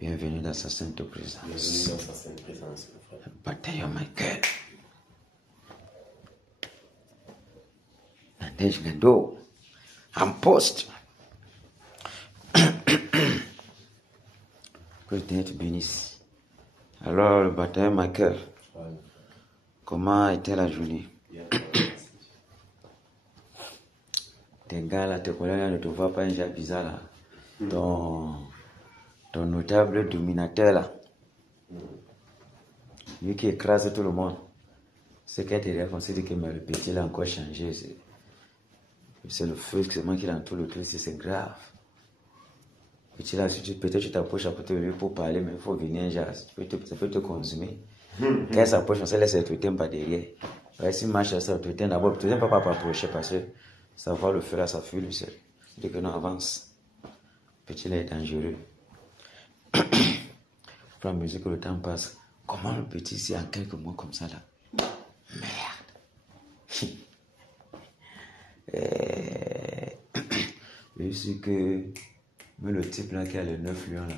Bienvenue dans sa sainte présence. Bienvenue dans sa sainte présence, mon frère. Bataille Michael. Nadège Gado. En poste. Que le Seigneur te bénisse. Alors, le bataille Michael. Comment a été la journée? Tes gars là, tes collègues là, ne te voient pas un genre bizarre là. Ton notable dominateur là. Lui qui écrase tout le monde. Ce qui a été réconcilié que le petit là a encore changé. C'est le feu, c'est moi qui l'entoure le truc, c'est grave. Petit là, si peut-être tu t'approches à côté de lui pour parler, mais il faut venir un genre, ça peut te consumer. Quand il s'approche, on se laisse être tout pas derrière. Ouais, si marche ça, tout d'abord, tu ne peux pas approcher parce que ça va le feu là, ça fuit lui seul. Dès que l'on avance, petit là est dangereux. Au fur et à mesure que le temps passe, comment le petit ici en quelques mois comme ça là? Merde! Je suis que mais le type là qui a les 9 lions là,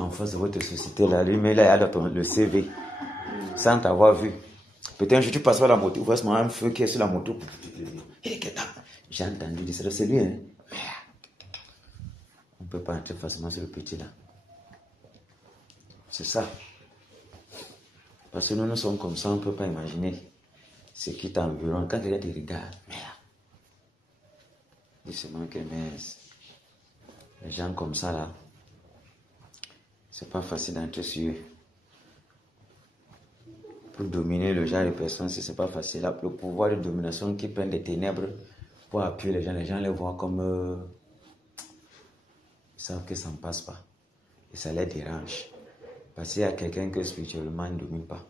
en face de votre société là, lui, mais là il a dans le CV, sans t'avoir vu. Peut-être un jour tu passes par la moto, tu vois un feu qui est sur la moto. J'ai entendu dire ça, c'est lui, hein. On ne peut pas entrer facilement sur le petit là. C'est ça. Parce que nous sommes comme ça, on ne peut pas imaginer ce qui t'environne. Quand quelqu'un te regarde, merde. Dis-moi que les gens comme ça là, c'est pas facile d'entrer sur eux. Pour dominer le genre de personnes, c'est pas facile. Le pouvoir de domination qui prennent des ténèbres pour appuyer les gens les voient comme ils savent que ça ne passe pas. Et ça les dérange. Parce qu'il y a quelqu'un que spirituellement ne domine pas.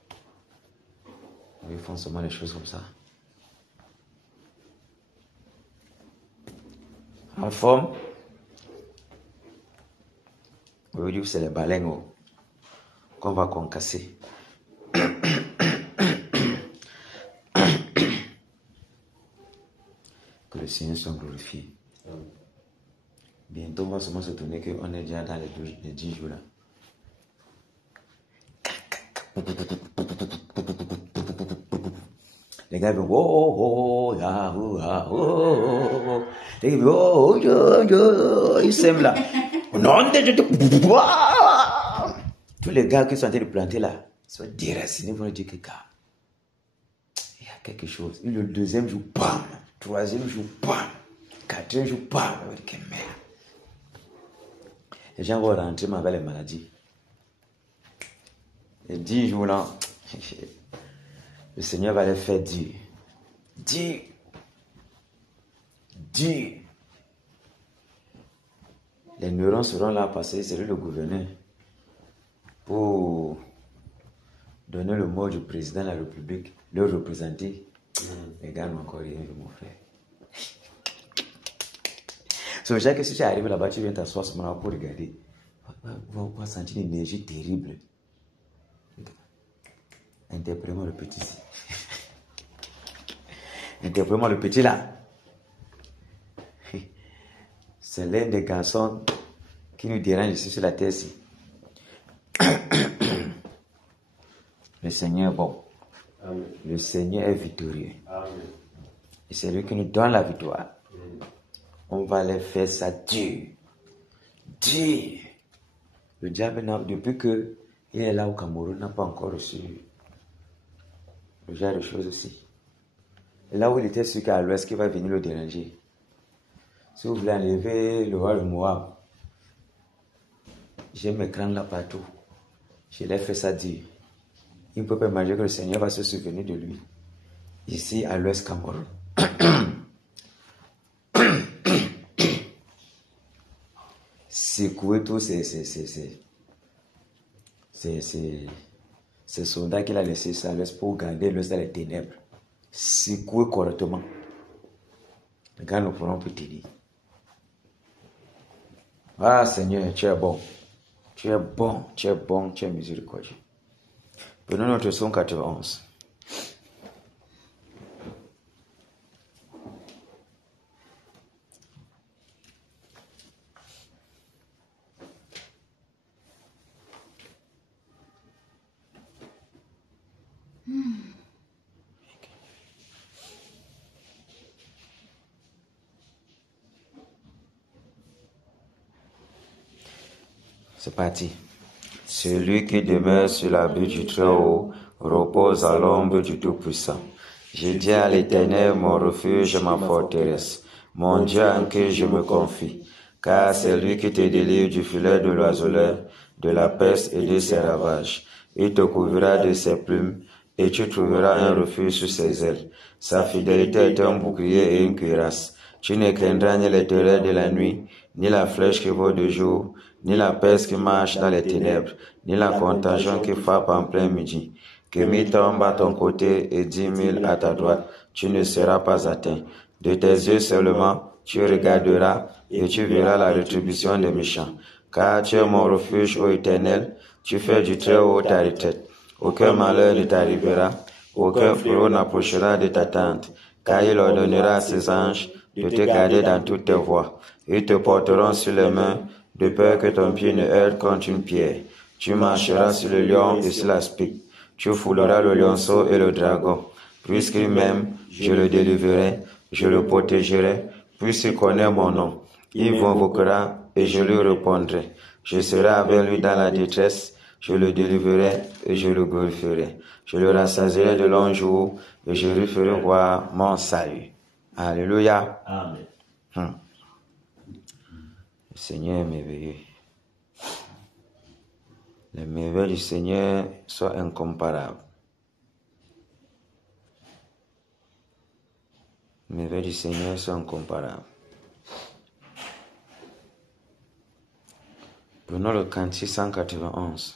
Ils font seulement les choses comme ça. En forme, aujourd'hui c'est les baleines qu'on va concasser. Que le Seigneur soit glorifié. Bientôt on va seulement se tourner qu'on est déjà dans les 10 jours là. Les gars vont oh ya oh. Les gars oh yo ils s'aiment là. Non tous les gars qui sont en train de planter là sont déracinés pour dire que gars il y a quelque chose. Et le deuxième jour bam, troisième jour bam, quatrième jour bam, on dit que merde. Les gens vont rentrer avec les maladies. Et 10 jours là, le Seigneur va les faire dire. Les neurones seront là parce que c'est lui le gouverneur pour donner le mot du président de la République, le représenter. Les gars n'ont encore rien vu, mon frère. C'est vrai que si tu arrives là-bas, tu viens t'asseoir ce moment pour regarder. On va sentir une énergie terrible. Interprète-moi le petit ici. Interprète-moi le petit là. C'est l'un des garçons qui nous dérange ici sur la terre ici. Le Seigneur est bon. Amen. Le Seigneur est victorieux. Amen. Et c'est lui qui nous donne la victoire. On va les faire ça dur. Le diable, depuis qu'il est là au Cameroun, n'a pas encore reçu le genre de choses aussi. Et là où il était sûr qu'à l'ouest, qu'il va venir le déranger. Si vous voulez enlever le roi de Moab, j'ai mes crânes là partout. Je l'ai fait ça dire. Il ne peut pas imaginer que le Seigneur va se souvenir de lui. Ici, à l'ouest Cameroun. Secouer tous ces soldats qu'il a laissés ça l'ouest pour garder l'ouest dans les ténèbres. Secouer correctement. Les gars, nous pourrons plus tenir. Ah Seigneur, tu es bon. Tu es bon, tu es bon, tu es miséricordieux. Prenons notre son 91. C'est parti. Celui qui demeure sur l'abri du Très-Haut repose à l'ombre du Tout-Puissant. J'ai dit à l'Éternel, mon refuge et ma forteresse, mon Dieu en qui je me confie. Car c'est lui qui te délivre du filet de l'oiseleur, de la peste et de ses ravages. Il te couvrira de ses plumes, et tu trouveras un refuge sous ses ailes. Sa fidélité est un bouclier et une cuirasse. Tu ne craindras ni les terreurs de la nuit, ni la flèche qui vole de jour, ni la peste qui marche dans les ténèbres, ni la contagion qui frappe en plein midi. Que 1000 tombent à ton côté et 10 000 à ta droite, tu ne seras pas atteint. De tes yeux seulement, tu regarderas et tu verras la rétribution des méchants. Car tu es mon refuge, ô Éternel, tu fais du Très-Haut ta retraite. Aucun malheur ne t'arrivera, aucun fléau n'approchera de ta tente, car il ordonnera à ses anges de te garder dans toutes tes voies. Ils te porteront sur les mains, de peur que ton pied ne heurte contre une pierre. Tu marcheras sur le lion et sur la spique. Tu fouleras le lionceau et le dragon. Puisqu'il m'aime, je le délivrerai, je le protégerai, puisqu'il connaît mon nom. Il m'invoquera et je lui répondrai. Je serai avec lui dans la détresse, je le délivrerai et je le glorifierai. Je le rassasierai de longs jours et je lui ferai voir mon salut. Alléluia. Amen. Le Seigneur est merveilleux. Les merveilles du Seigneur sont incomparables. Les merveilles du Seigneur sont incomparables. Prenons le cantique 191.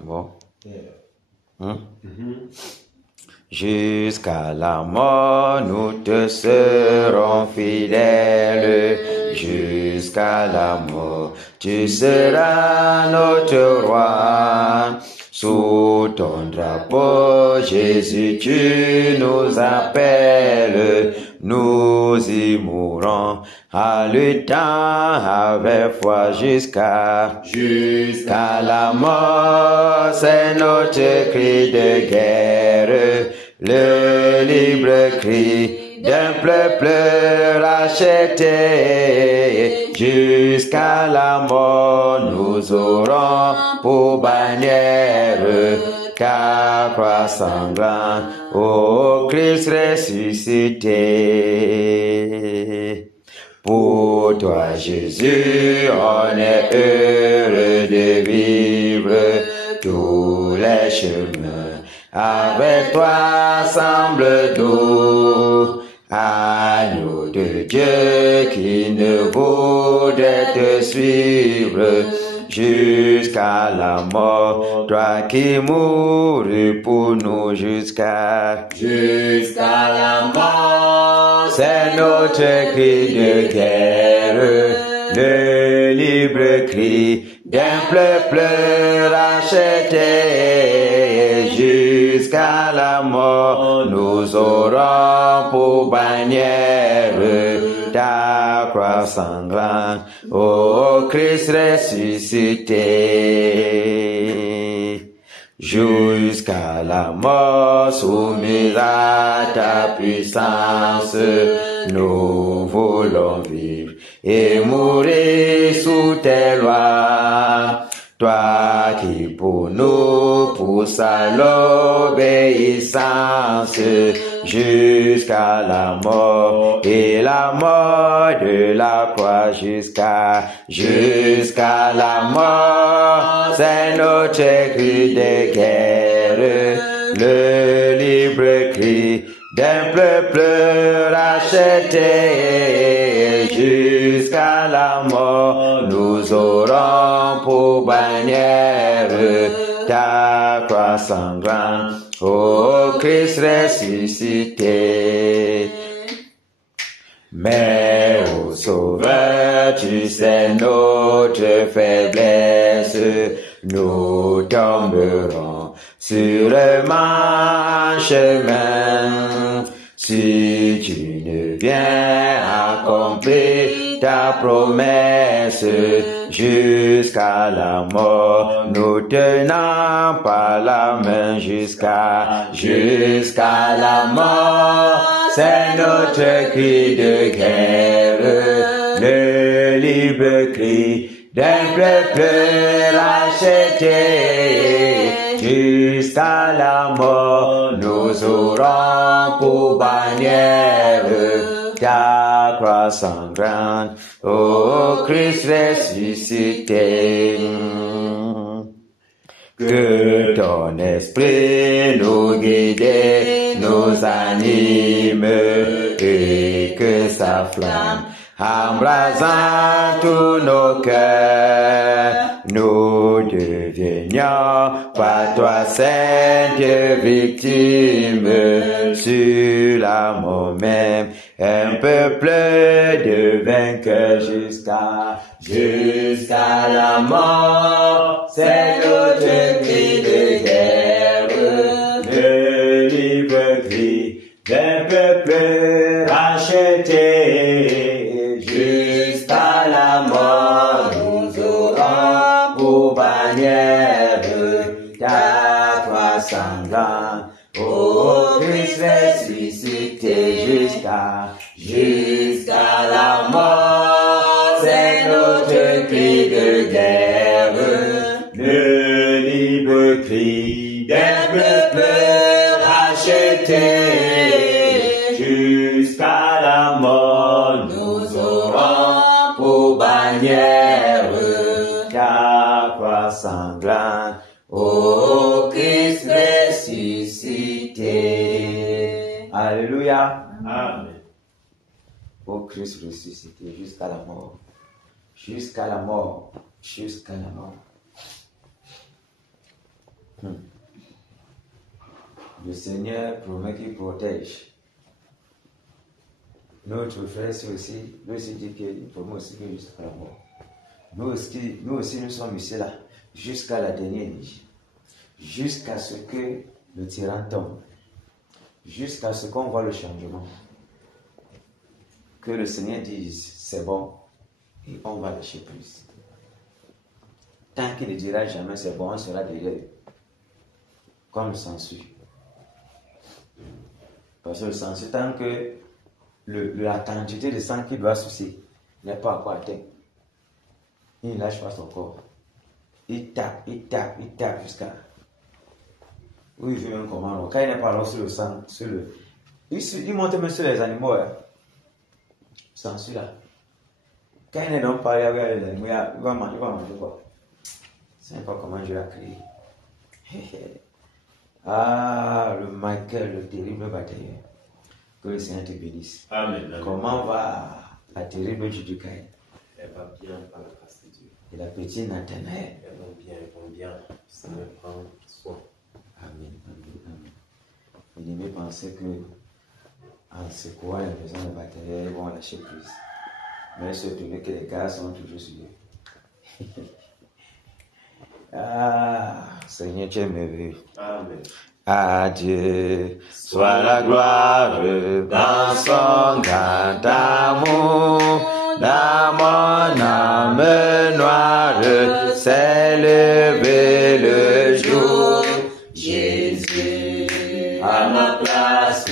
Bon. Jusqu'à la mort, nous te serons fidèles. Jusqu'à la mort, tu seras notre roi. Sous ton drapeau, Jésus, tu nous appelles. Nous y mourrons à luttant avec foi jusqu'à la mort. C'est notre cri de guerre, le libre cri d'un peuple racheté. Jusqu'à la mort, nous aurons pour bannière ta croix sanglante, ô Christ ressuscité. Pour toi, Jésus, on est heureux de vivre tous les chemins. Avec toi semble doux, agneau de Dieu qui ne voudrait te suivre jusqu'à la mort, toi qui mourus pour nous jusqu'à la mort. C'est notre cri de guerre, le libre cri d'un peuple racheté. Jusqu'à la mort, nous aurons pour bannière ta croix sanglante, ô Christ ressuscité. Jusqu'à la mort, soumis à ta puissance, nous voulons vivre et mourir sous tes lois. Toi qui pour nous pousse à l'obéissance jusqu'à la mort et la mort de la croix jusqu'à la mort. C'est notre cri de guerre, le libre cri d'un peuple racheté. Jusqu'à la mort, nous aurons pour bannière ta croix sanglante, ô Christ ressuscité. Mais au Sauveur, tu sais notre faiblesse, nous tomberons sur le chemin. Si tu ne viens accomplir ta promesse jusqu'à la mort, nous tenons par la main jusqu'à la mort. C'est notre cri de guerre, le libre cri d'un peuple racheté. Jusqu'à la mort, nous aurons pour bannière ta croix sanglante, ô Christ ressuscité. Que ton esprit nous guide, nous anime, et que sa flamme embrasant tous nos cœurs, nous devenions par toi sainte victime sur la mort même, un peuple de vainqueurs jusqu'à la mort. C'est notre cri de guerre, le libre cri d'un peuple racheté. Jusqu'à la mort, nous aurons pour bannière ta croix sanglante, ô Christ ressuscité. Jusqu'à la mort, c'est notre cri de guerre, le libre cri d'un peuple racheté. Jusqu'à la mort, nous aurons pour bannière ta croix sanglante, ô Christ ressuscité. Alléluia. Amen. Ô Christ ressuscité jusqu'à la mort. Jusqu'à la mort. Jusqu'à la mort. Le Seigneur promet qu'il protège. Notre frère aussi, lui aussi dit qu'il promet aussi que jusqu'à la mort. Nous aussi nous sommes ici là, jusqu'à la dernière nuit. Jusqu'à ce que le tyran tombe. Jusqu'à ce qu'on voit le changement. Que le Seigneur dise, c'est bon, et on va lâcher prise. Tant qu'il ne dira jamais c'est bon, on sera derrière lui. Comme le censure. Parce que le censure, tant que la quantité de sang qu'il doit soucier n'est pas encore atteint, il ne lâche pas son corps. Il tape jusqu'à où il veut un commandement. Quand il n'est pas là sur le sang, il monte même sur les animaux. Censure là. Quand il n'est donc pas là avec les animaux, il va manger quoi? C'est pas comment Dieu l'a créé. Ah, le Michael, le terrible batailleur. Que le Seigneur te bénisse. Amen. Comment va la terrible Judukaï? Elle va bien par la grâce de Dieu. Et la petite Nathanaël? Elles vont bien. Ça me prend soin. Amen. Il aimait penser que en secouant les maisons de batailleur, ils vont lâcher prise. Mais surtout que les gars sont toujours sur eux. Ah, Seigneur, tu es merveilleux. Amen. À Dieu soit la gloire dans son grand amour. Dans mon âme noire s'est levé le jour. Jésus à ma place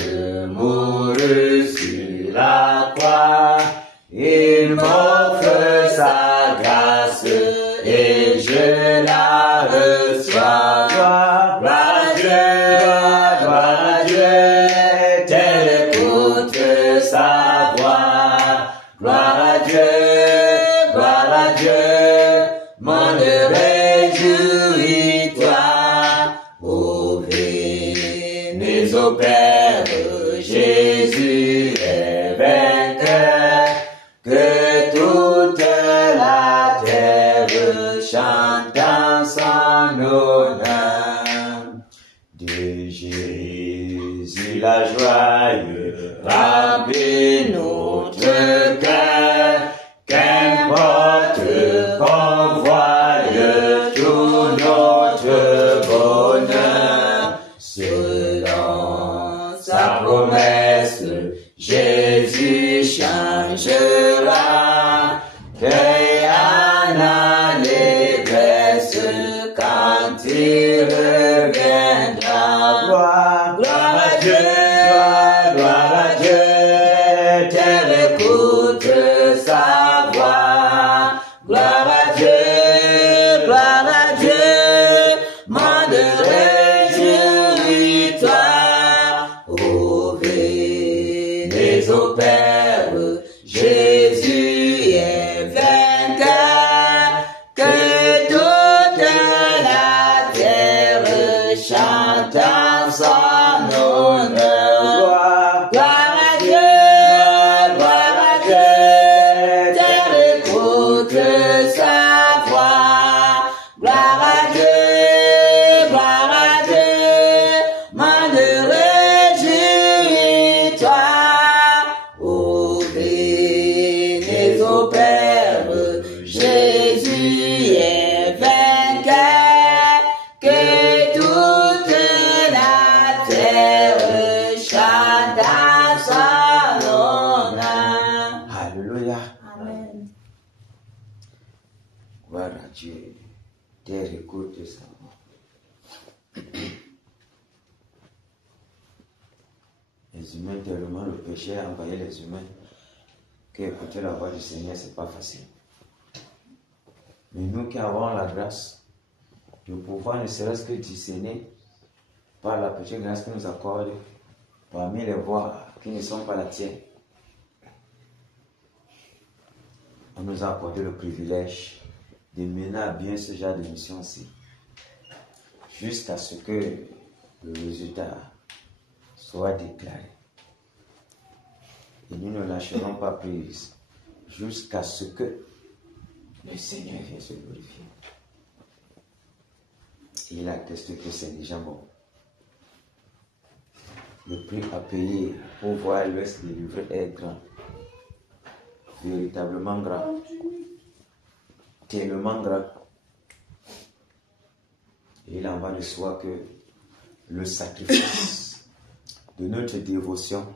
mourut sur la croix. Il m'offre sa grâce et je la reçois. Gloire à Dieu, tel écoute sa voix. Gloire à Dieu, mon réjouis-toi. Ouvrez mes ô Père, Jésus est vainqueur. Que toute la terre chante en son honneur. De Jésus la joie remplit notre cœur. Cueille en allégresse quand il reviendra. Gloire, gloire à Dieu, gloire à Dieu. Terre écoute sa voix. Gloire à Dieu, gloire à Dieu. Monde réjouis-toi. Venez au Père, Jésus est vainqueur, que toute la terre chante en son honneur. Gloire à Dieu, terre écoute sa voix. Gloire à Dieu, monde réjouis-toi. Venez au Père, Jésus est vainqueur, que toute la terre chante à son honneur. Alléluia. Amen. Gloire à Dieu. Terre écoute sa voix. Les humains, tellement le péché a envahi les humains qu'écouter la voix du Seigneur, c'est pas facile. Mais nous qui avons la grâce de pouvoir ne serait-ce que discerner par la petite grâce qu'il nous accorde parmi les voix qui ne sont pas la tienne, on nous a accordé le privilège de mener à bien ce genre de mission-ci jusqu'à ce que le résultat soit déclaré. Et nous ne lâcherons pas prise jusqu'à ce que le Seigneur vienne se glorifier. Il atteste que c'est déjà bon. Le prix à payer pour voir l'Ouest délivré est grand. Véritablement grand. Tellement grand. Et il en va de soi que le sacrifice de notre dévotion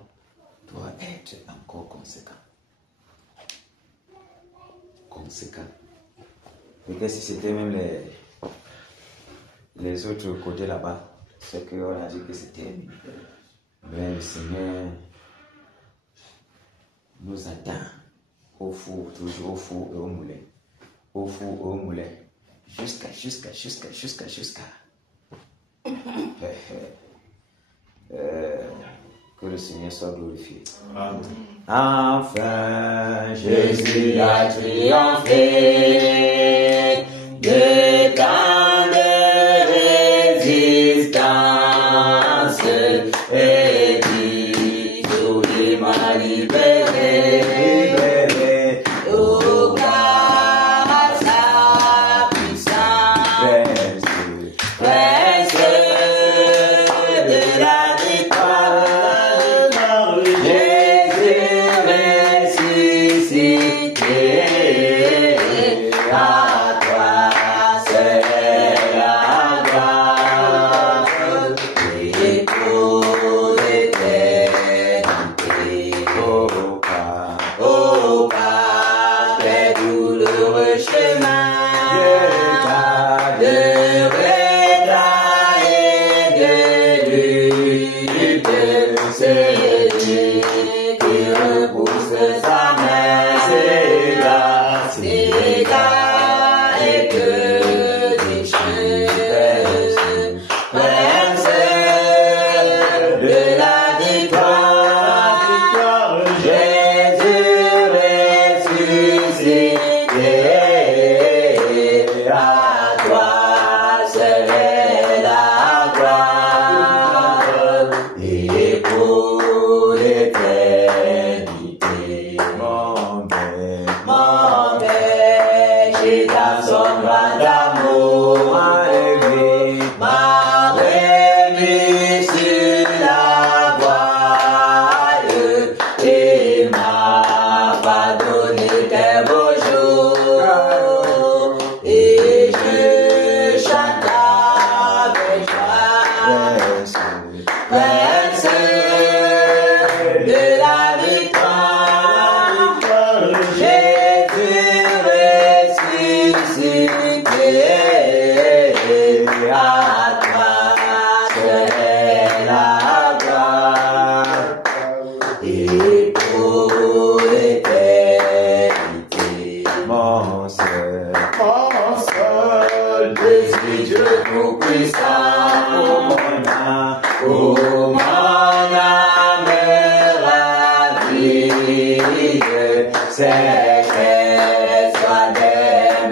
doit être encore conséquent. Conséquent. Peut-être si c'était même les autres côtés là-bas, c'est qu'on a dit que c'était. Mais le Seigneur nous attend au four, toujours au four et au moulin. Au four et au moulin. Jusqu'à. Que le Seigneur soit glorifié. Amen. Enfin, Jésus a triomphé de tant de résistance et dit, tout il m'a libéré, au gloire à sa puissance, presque de la victoire. mon seul désir, Dieu tout-puissant, pour mon âme ravie, c'est qu'elle soit dès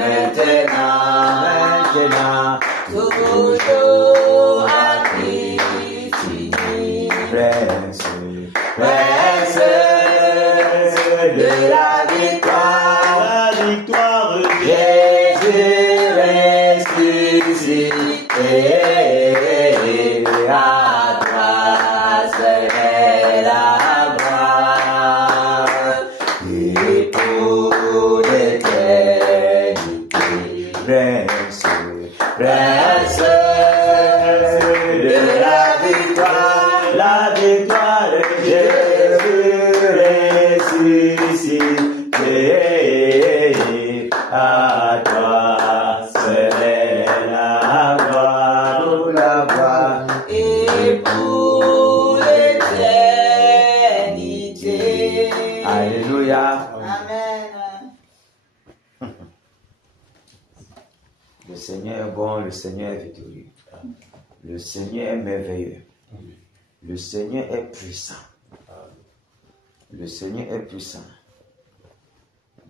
maintenant, toujours à Christ unis. Presse de la victoire, Jésus ressuscité, à toi serait la gloire, et pour l'éternité. Presse de la victoire, Jésus ressuscité, à toi serait la gloire, et pour l'éternité. Alléluia. Amen. Le Seigneur est bon, le Seigneur est victorieux. Le Seigneur est merveilleux. Le Seigneur est puissant. Le Seigneur est puissant.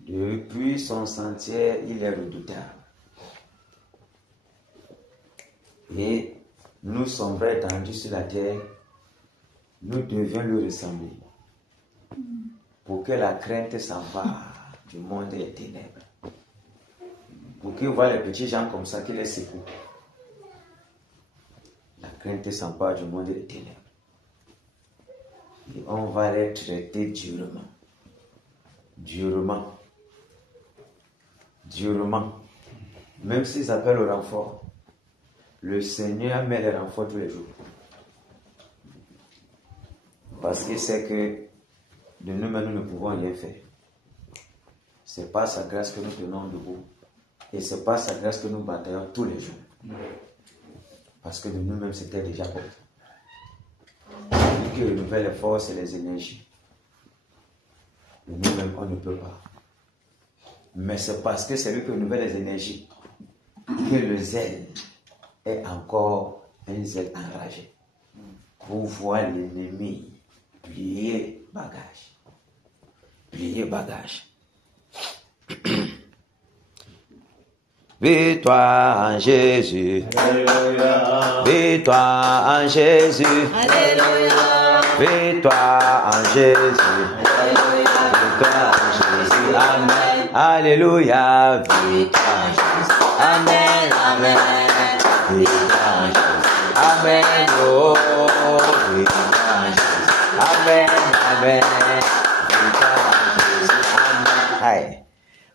Depuis son sentier, il est redoutable. Et nous sommes étendus sur la terre, nous devions lui ressembler. Pour que la crainte s'empare du monde des ténèbres. Pour qu'il voit les petits gens comme ça, qu'il les secoue. La crainte s'empare du monde des ténèbres. Et on va les traiter durement. Durement. Durement. Même s'ils appellent au renfort, le Seigneur met les renforts tous les jours. Parce qu'il sait que de nous-mêmes, nous ne pouvons rien faire. C'est par sa grâce que nous tenons debout. Et c'est par sa grâce que nous bataillons tous les jours. Parce que de nous-mêmes, c'était déjà bon. Lui qui renouvelle les forces et les énergies. De nous-mêmes, on ne peut pas. Mais c'est parce que c'est lui qui renouvelle les énergies que le zèle est encore un zèle enragé. Pour voir l'ennemi plier bagage. Plier bagage. Victoire en Jésus. Alléluia. Victoire en Jésus. Alléluia. Victoire en Jésus. Alléluia. Victoire en Jésus. Amen. Alléluia. Victoire en Jésus. Amen. Amen. Victoire en Jésus. Amen. Oh, victoire en Jésus. Amen. Amen. Victoire en Jésus. Amen. Aïe.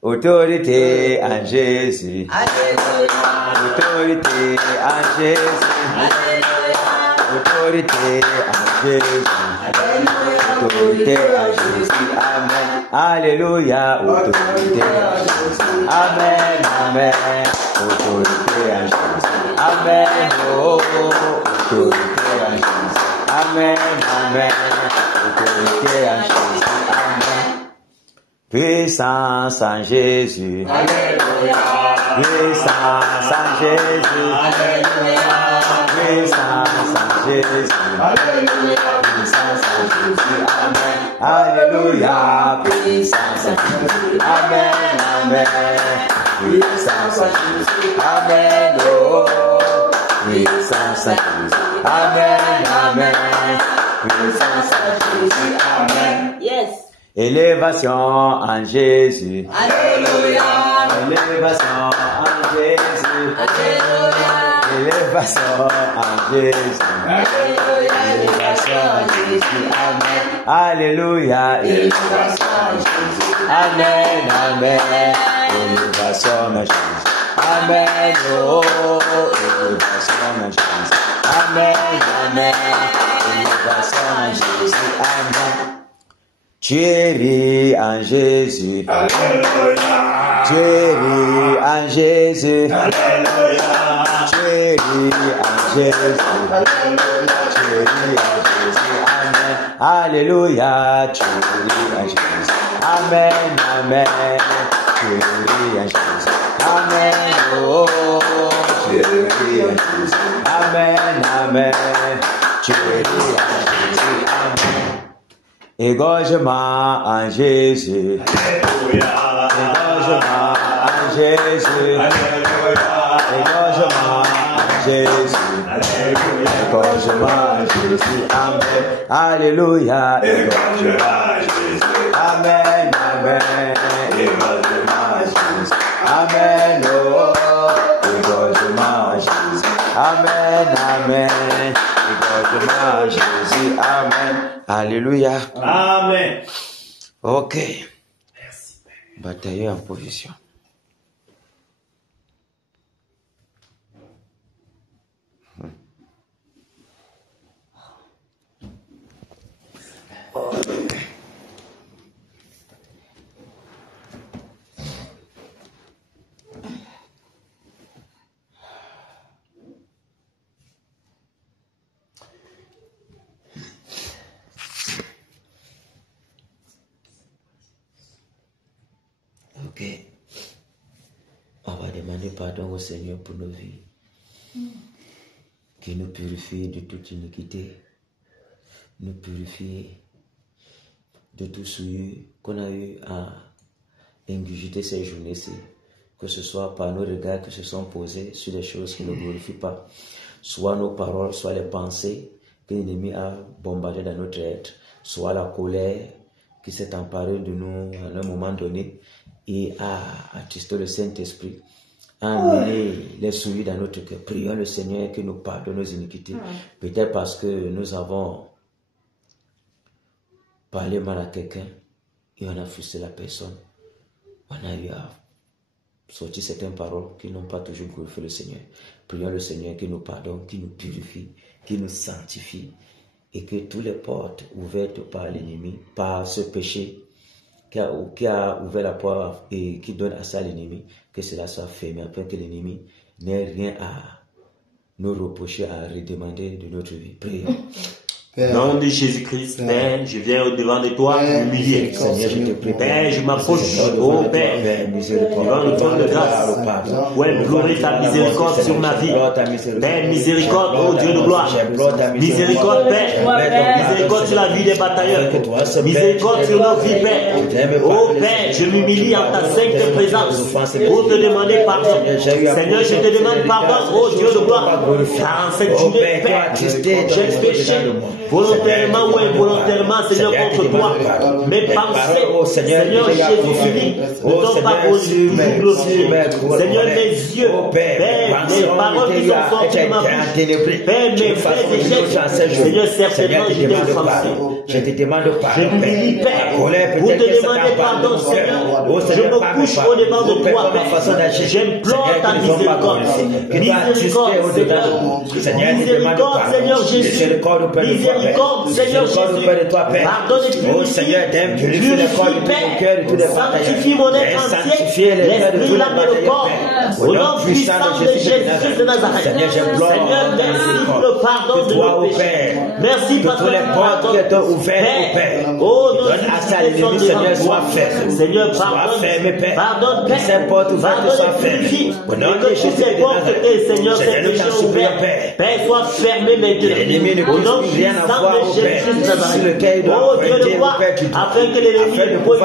Autorité en Jésus. Alléluia. Autorité en Jésus. Alléluia. Autorité en Jésus. Alléluia. Autorité en Jésus. Amen. Alléluia. Autorité en Jésus. Amen. Amen. Autorité en Jésus. Amen. Oh, autorité en Jésus. Amen. Amen. Autorité en Jésus. Amen. Puissance en Jésus. Alléluia. Puissance en Jésus. Alléluia. Puissance en Jésus. Alléluia. Puissance en Jésus. Amen. Alléluia. Puissance en Jésus. Amen. Amen. Puissance en Jésus. Amen. Oh. Puissance en Jésus. Amen. Amen. Puissance en Jésus. Amen. Yes. Élévation en Jésus. Alléluia. Élévation en Jésus. Alléluia. Élévation en Jésus. Alléluia. Élévation en Jésus. Amen. Alléluia. Élévation en Jésus. Amen. Amen. Élévation en Jésus. Amen. Oh, élévation en Jésus. Amen. Amen. Élévation en Jésus. Amen. Thierry en Jésus. Alléluia. Thierry en Jésus. Alléluia. Thierry en Jésus. Thierry en Jésus. Amen. Alléluia. Thierry en Jésus. Amen. Amen. chérie en Jésus. Amen, oh, chérie en Jésus. Amen, amen, chérie en Jésus. Amen. Égorgement en Jésus. Alléluia. Égorgement en Jésus. Alléluia. Égorgement en Jésus. Alléluia. Égorgement en Jésus. Amen. Alléluia. Égorgement Jésus. Amen, amen. Égorgement Jésus. Amen, oh. Égorgement Jésus. Amen, amen. Égorgement Jésus. Amen. Alléluia. Amen. Ok. Merci, Père. Batailleur en position. Ok. On va demander pardon au Seigneur pour nos vies. Qui nous purifie de toute iniquité. Nous purifie de tout souillure qu'on a eu à ingurgiter ces journées-ci. Que ce soit par nos regards que se sont posés sur des choses qui ne glorifient pas. Soit nos paroles, soit les pensées que l'ennemi a bombardées dans notre être. Soit la colère qui s'est emparée de nous à un moment donné et a attristé le Saint-Esprit, a amené les souillures dans notre cœur. Prions le Seigneur qui nous pardonne nos iniquités. Peut-être parce que nous avons parlé mal à quelqu'un et on a frustré la personne. On a eu à sortir certaines paroles qui n'ont pas toujours glorifié le Seigneur. Prions le Seigneur qui nous pardonne, qui nous purifie, qui nous sanctifie et que toutes les portes ouvertes par l'ennemi, par ce péché qui a ouvert la porte et qui donne accès à l'ennemi, que cela soit fermé afin que l'ennemi n'ait rien à nous reprocher, à redemander de notre vie. Prions. Père, Au nom de Jésus-Christ, Père, je viens au-devant de toi m'humilier. Seigneur, je te prie. Père, je m'approche, ô Père, devant le trône de grâce, pour implorer ta miséricorde sur ma vie. Père, miséricorde, ô Dieu de gloire. Miséricorde, Père, miséricorde sur la vie des batailleurs. Miséricorde sur nos vies, Père. Ô Père, je m'humilie en ta sainte présence pour te demander pardon. Seigneur, je te demande pardon, ô Dieu de gloire. Car en cette journée, Père, j'ai péché. Volontairement ou involontairement, Seigneur, contre toi. Mes pensées, Seigneur Jésus-Christ, ne t'ont pas glorifié. Seigneur, mes yeux, Père, mes paroles qui sont sorties de ma bouche, Père, mes faits et gestes, Seigneur, certainement, je t'ai offensé. Je te demande pardon, Je m'humilie, Père, pour te demander pardon, Seigneur. Je me couche au devant de toi, Père. J'implore ta miséricorde. Miséricorde, Seigneur. Miséricorde, Seigneur Jésus. Miséricorde, Seigneur Jésus. Pardonne-moi, Seigneur, purifie, Père. Sanctifie mon être entier, l'esprit, l'âme et le corps. Au nom puissant de Jésus-Christ de Nazareth. Seigneur, merci pour le pardon de nos péchés. Merci parce que tu pardonnes. Père, oh, nos iniquités sont devant toi. Seigneur, pardonne, Père. Pardonne, purifie. Et que toutes ces portes, Seigneur, ces péchés ouverts, Père, soient fermés maintenant. Au nom puissant de Jésus de Nazareth. Oh, Dieu de gloire, afin que l'ennemi ne puisse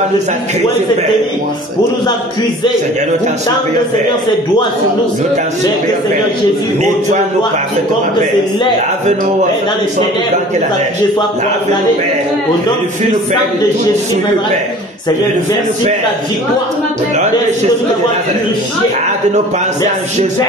se tenir pour nous accuser. Pourtant, le Seigneur, ses doigts sur nous. C'est que Seigneur Jésus, oh Dieu de gloire, quiconque se lève dans les ténèbres pour nous accuser soit condamné. Au nom puissant de Jésus de Nazareth. Seigneur, merci pour ta victoire. Merci de nous avoir purifiés. Garde nos pensées en Jésus.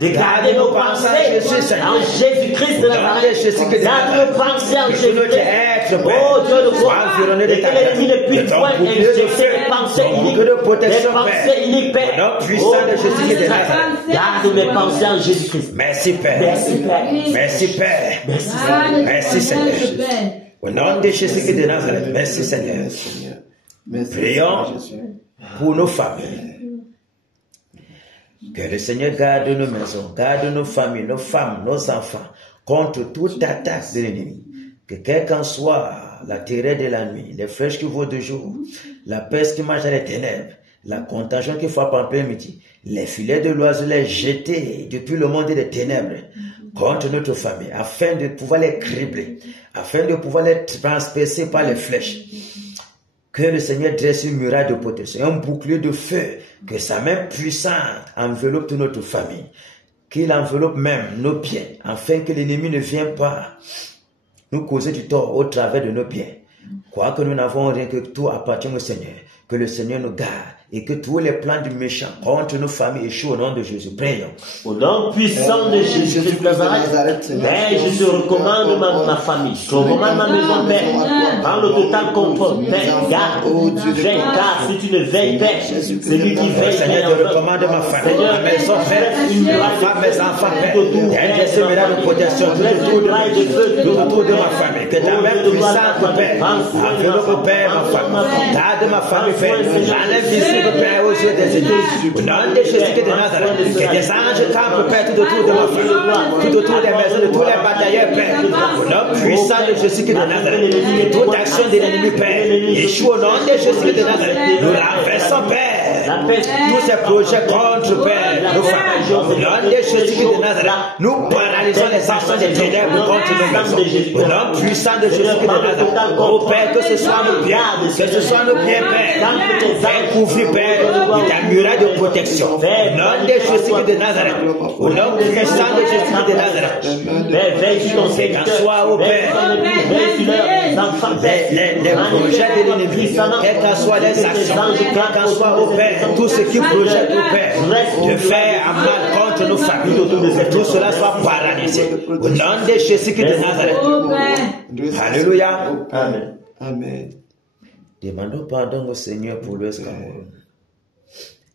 De garder nos pensées en Jésus-Christ de Nazareth. Garde nos pensées en Jésus-Christ. Oh Dieu de gloire. Et que l'ennemi ne puisse point injecter des pensées iniques. Des pensées iniques, Père. Garde mes pensées en Jésus-Christ. Merci Père. Merci Père. Merci Père. Merci Merci Seigneur. Au nom de Jésus-Christ de Nazareth. Merci Seigneur. Prions pour nos familles. Que le Seigneur garde nos maisons, garde nos familles, nos femmes, nos enfants contre toute attaque de l'ennemi. Que quel qu'en soit la terreur de la nuit, les flèches qui volent de jour, la peste qui marche dans les ténèbres, la contagion qui frappe en plein midi, les filets de l'oiseau les jeter depuis le monde des ténèbres contre notre famille, afin de pouvoir les cribler, afin de pouvoir les transpercer par les flèches. Que le Seigneur dresse une muraille de protection, un bouclier de feu, que sa main puissante enveloppe toute notre famille, qu'il enveloppe même nos biens, afin que l'ennemi ne vienne pas nous causer du tort au travers de nos biens. Quoique nous n'avons rien, que tout appartient au Seigneur, que le Seigneur nous garde et que tous les plans du méchant contre nos familles échouent au nom de Jésus. Prions. Au nom puissant de Jésus-Christ de Nazareth, Père, je te recommande ma famille, je te recommande ma maison, Père, par le total contrôle, Père, garde, veille, car si tu ne veilles, Père, celui qui veille, Seigneur, je recommande ma famille, ma maison, Père, ma femme, mes enfants, Père, j'ai ce médaille de protection tout autour de ma famille, que ta main puissante, Père, enveloppe, Père, ma famille, garde ma famille, Père, j'enlève visible, Père, aux yeux des églises, au nom de Jésus de Nazareth, que des anges campent, Père, tout autour de ma famille, tout autour des maisons de tous les batailleurs, Père, au nom puissant de Jésus de Nazareth, que toute action de l'ennemi, Père, échoue au nom de Jésus de Nazareth, nous renversons, Père, tous ces projets contre, Père, nos familles, au nom de Jésus de Nazareth, nous paralysons les actions des ténèbres contre nos maisons, au nom puissant de Jésus de Nazareth, oh Père, que ce soit nos biens, que ce soit nos biens, Père, couvrir, Père, de ta muraille de protection. Au nom de Jésus de Nazareth. Au nom puissant de Jésus de Nazareth. Père, veille sur ton Seigneur. Sois au Père. Les projets de l'ennemi, quelles qu'en soient les actions, quelles qu'en soient au Père, tout ce qui projette au Père, de faire un mal contre nos familles, tout cela soit paralysé. Au nom de Jésus de Nazareth. Alléluia. Amen. Amen. Demandons pardon au Seigneur pour l'Ouest Cameroun.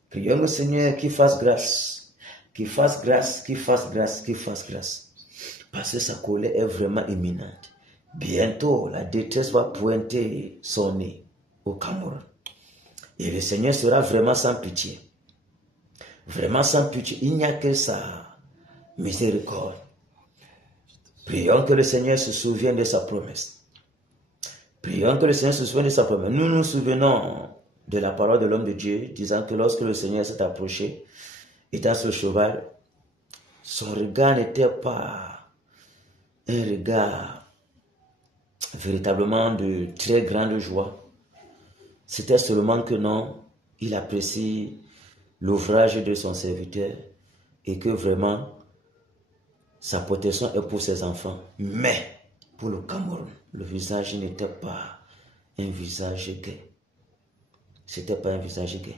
Prions au Seigneur qu'il fasse grâce, qu'il fasse grâce, qu'il fasse grâce, qu'il fasse grâce. Parce que sa colère est vraiment imminente. Bientôt, la détresse va pointer son nez au Cameroun. Et le Seigneur sera vraiment sans pitié. Vraiment sans pitié. Il n'y a que sa miséricorde. Prions que le Seigneur se souvienne de sa promesse. Prions que le Seigneur se souvienne de sa promesse. Nous nous souvenons de la parole de l'homme de Dieu, disant que lorsque le Seigneur s'est approché, étant sur le cheval, son regard n'était pas un regard véritablement de très grande joie. C'était seulement que non, il apprécie l'ouvrage de son serviteur et que vraiment sa protection est pour ses enfants. Mais pour le Cameroun, le visage n'était pas un visage gai. C'était pas un visage gai.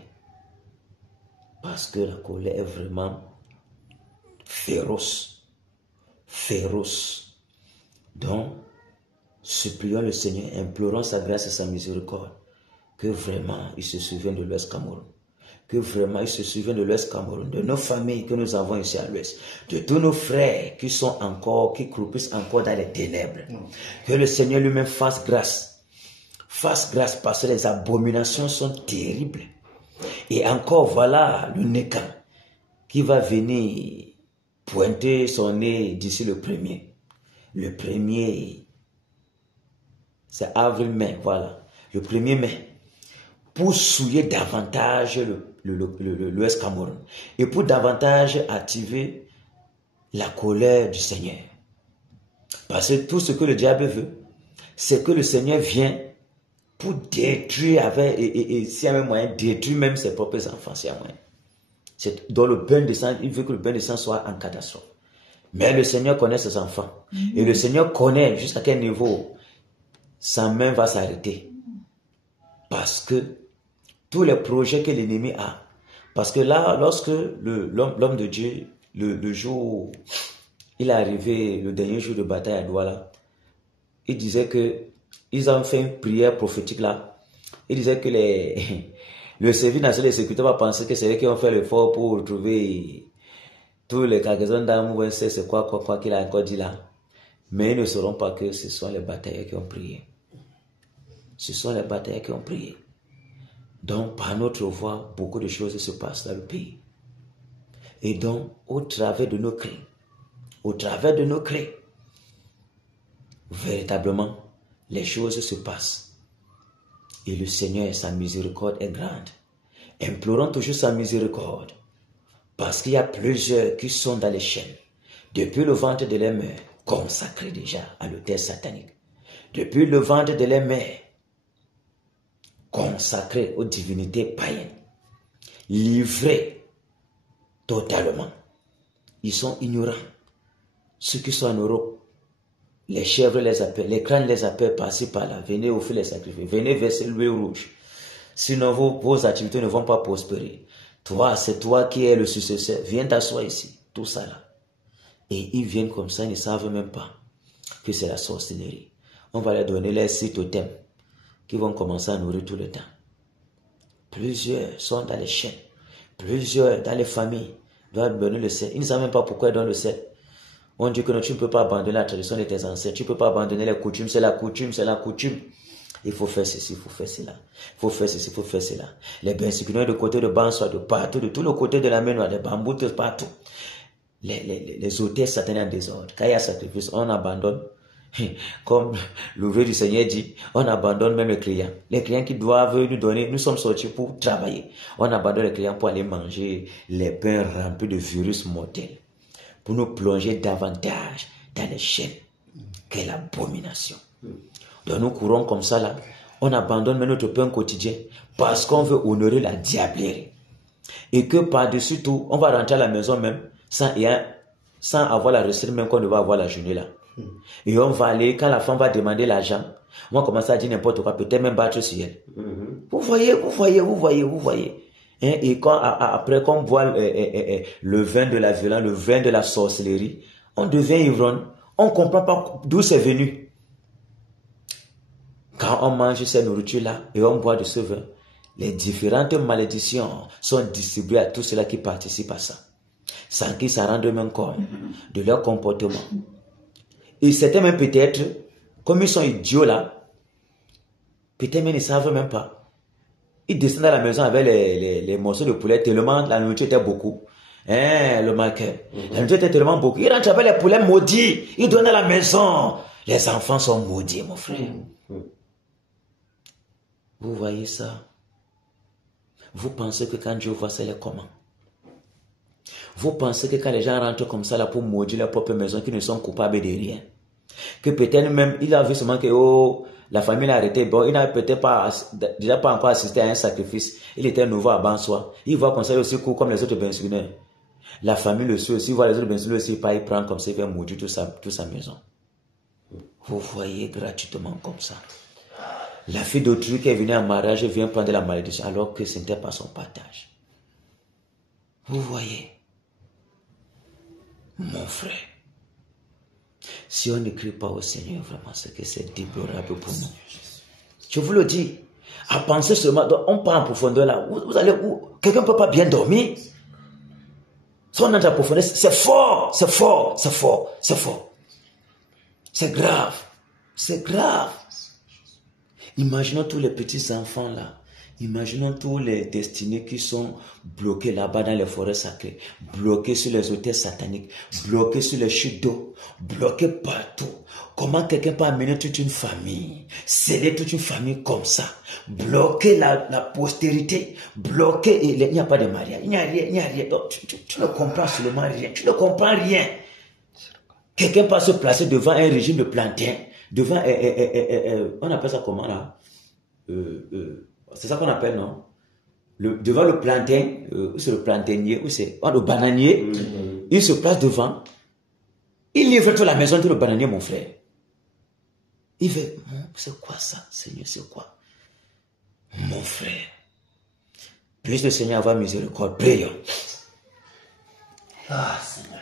Parce que la colère est vraiment féroce. Féroce. Donc, supplions le Seigneur, implorons sa grâce et sa miséricorde, que vraiment il se souvienne de l'Ouest Cameroun. Que vraiment il se souvienne de l'Ouest Cameroun, de nos familles que nous avons ici à l'Ouest, de tous nos frères qui sont encore, qui croupissent encore dans les ténèbres. Que le Seigneur lui-même fasse grâce. Fasse grâce parce que les abominations sont terribles. Et encore voilà le Nécan qui va venir pointer son nez d'ici le 1er. Le 1er, c'est avril-mai, voilà. Le 1er mai. Pour souiller davantage l'Ouest Cameroun. Et pour davantage activer la colère du Seigneur. Parce que tout ce que le diable veut, c'est que le Seigneur vient pour détruire avec, et s'il y a même moyen, détruire même ses propres enfants, s'il y a moyen. Dans le bain de sang, il veut que le bain de sang soit en catastrophe. Mais le Seigneur connaît ses enfants. Et le Seigneur connaît jusqu'à quel niveau sa main va s'arrêter. Parce que tous les projets que l'ennemi a, parce que là, lorsque l'homme de Dieu, le jour où il est arrivé, le dernier jour de bataille à Douala, il disait que ils ont fait une prière prophétique là. Il disait que le service national de sécurité va penser que c'est eux qui ont fait l'effort pour retrouver tous les cargaisons d'amour, c'est quoi qu'il a encore dit là. Mais ils ne sauront pas que ce sont les batailleurs qui ont prié. Ce sont les batailleurs qui ont prié. Donc, par notre voix, beaucoup de choses se passent dans le pays. Et donc, au travers de nos cris, véritablement, les choses se passent. Et le Seigneur, sa miséricorde est grande. implorons toujours sa miséricorde, parce qu'il y a plusieurs qui sont dans les chaînes, depuis le ventre de leur mère, consacrés déjà à l'autel satanique, depuis le ventre de leur mère, consacrés aux divinités païennes, livrés totalement. Ils sont ignorants. Ceux qui sont en Europe, les chèvres les appellent, les crânes les appellent par-ci par-là. Venez offrir les sacrifices, venez verser l'huile rouge. Sinon vos activités ne vont pas prospérer. Toi, c'est toi qui es le successeur. Viens t'asseoir ici, tout ça là. Et ils viennent comme ça, ils ne savent même pas que c'est la sorcellerie. On va leur donner les 6 totems qui vont commencer à nourrir tout le temps. Plusieurs sont dans les chaînes, plusieurs dans les familles doivent donner le sel. Ils ne savent même pas pourquoi ils donnent le sel. On dit que non, tu ne peux pas abandonner la tradition de tes ancêtres, tu ne peux pas abandonner les coutumes, c'est la coutume, c'est la coutume. Il faut faire ceci, il faut faire cela. Il faut faire ceci, il faut faire cela. Les bensicunois de côté de Bansoa, de partout, de tout le côté de la mer Noire, des bambous, de partout. Les hôtels sataniques en désordre. Quand il y a sacrifice, on abandonne. Comme l'ouvrier du Seigneur dit, on abandonne même les clients. Les clients qui doivent nous donner, nous sommes sortis pour travailler. On abandonne les clients pour aller manger les pains remplis de virus mortels. Pour nous plonger davantage dans les chaînes. Quelle abomination. Donc nous courons comme ça là. On abandonne même notre pain quotidien parce qu'on veut honorer la diablerie. Et que par-dessus tout, on va rentrer à la maison même sans avoir la recette même qu'on devait avoir la journée là. Et on va aller, quand la femme va demander l'argent, on va commencer à dire n'importe quoi, peut-être même battre sur elle. Vous voyez. Hein? Et quand, après qu'on boit le vin de la violence, le vin de la sorcellerie, on devient ivrogne. On ne comprend pas d'où c'est venu. Quand on mange cette nourriture-là et on boit de ce vin, les différentes malédictions sont distribuées à tous ceux-là qui participent à ça, sans qu'ils s'en rendent même compte de leur comportement. Et certains même peut-être, comme ils sont idiots là, peut-être même ils ne savent même pas. Ils descendent à la maison avec les morceaux de poulet tellement la nourriture était beaucoup. Hein, le marqueur. La nourriture était tellement beaucoup. Ils rentrent avec les poulets maudits. Ils donnent à la maison. Les enfants sont maudits, mon frère. Vous voyez ça? Vous pensez que quand Dieu voit ça, il est comment? Vous pensez que quand les gens rentrent comme ça là pour maudire leur propre maison, qu'ils ne sont coupables de rien? Que peut-être même, il a vu seulement que la famille l'a arrêté. Bon, il n'a peut-être déjà pas encore assisté à un sacrifice. Il était nouveau à Bansoa. Il voit comme ça, il aussi court comme les autres bensuineurs. La famille le suit aussi, il voit les autres bensuineurs aussi, pas il prend comme ça, il fait maudire toute sa maison. Vous voyez gratuitement comme ça. La fille d'autrui qui est venue en mariage vient prendre la malédiction alors que ce n'était pas son partage. Vous voyez, mon frère, si on ne crie pas au Seigneur, vraiment, c'est que c'est déplorable pour nous. Je vous le dis, à penser seulement, on part en profondeur là, vous allez où? Quelqu'un ne peut pas bien dormir. Si on entre en profondeur, c'est fort, c'est fort, c'est fort, c'est fort. C'est grave, c'est grave. Imaginons tous les petits enfants là. Imaginons tous les destinés qui sont bloqués là-bas dans les forêts sacrées, bloqués sur les hôtels sataniques, bloqués sur les chutes d'eau, bloqués partout. Comment quelqu'un peut amener toute une famille, sceller toute une famille comme ça, bloquer la postérité, bloquer, il n'y a pas de mariage, il n'y a rien. Donc, tu ne comprends seulement rien, tu ne comprends rien. Quelqu'un peut se placer devant un régime de plantain, devant, on appelle ça comment là? C'est ça qu'on appelle, non? Devant le plantain, c'est le plantainier, ou c'est le bananier, il se place devant, il livre toute la maison de le bananier, mon frère. Il fait, c'est quoi ça, Seigneur, c'est quoi? Mon frère, puisse le Seigneur avoir miséricorde, prions. Ah, Seigneur.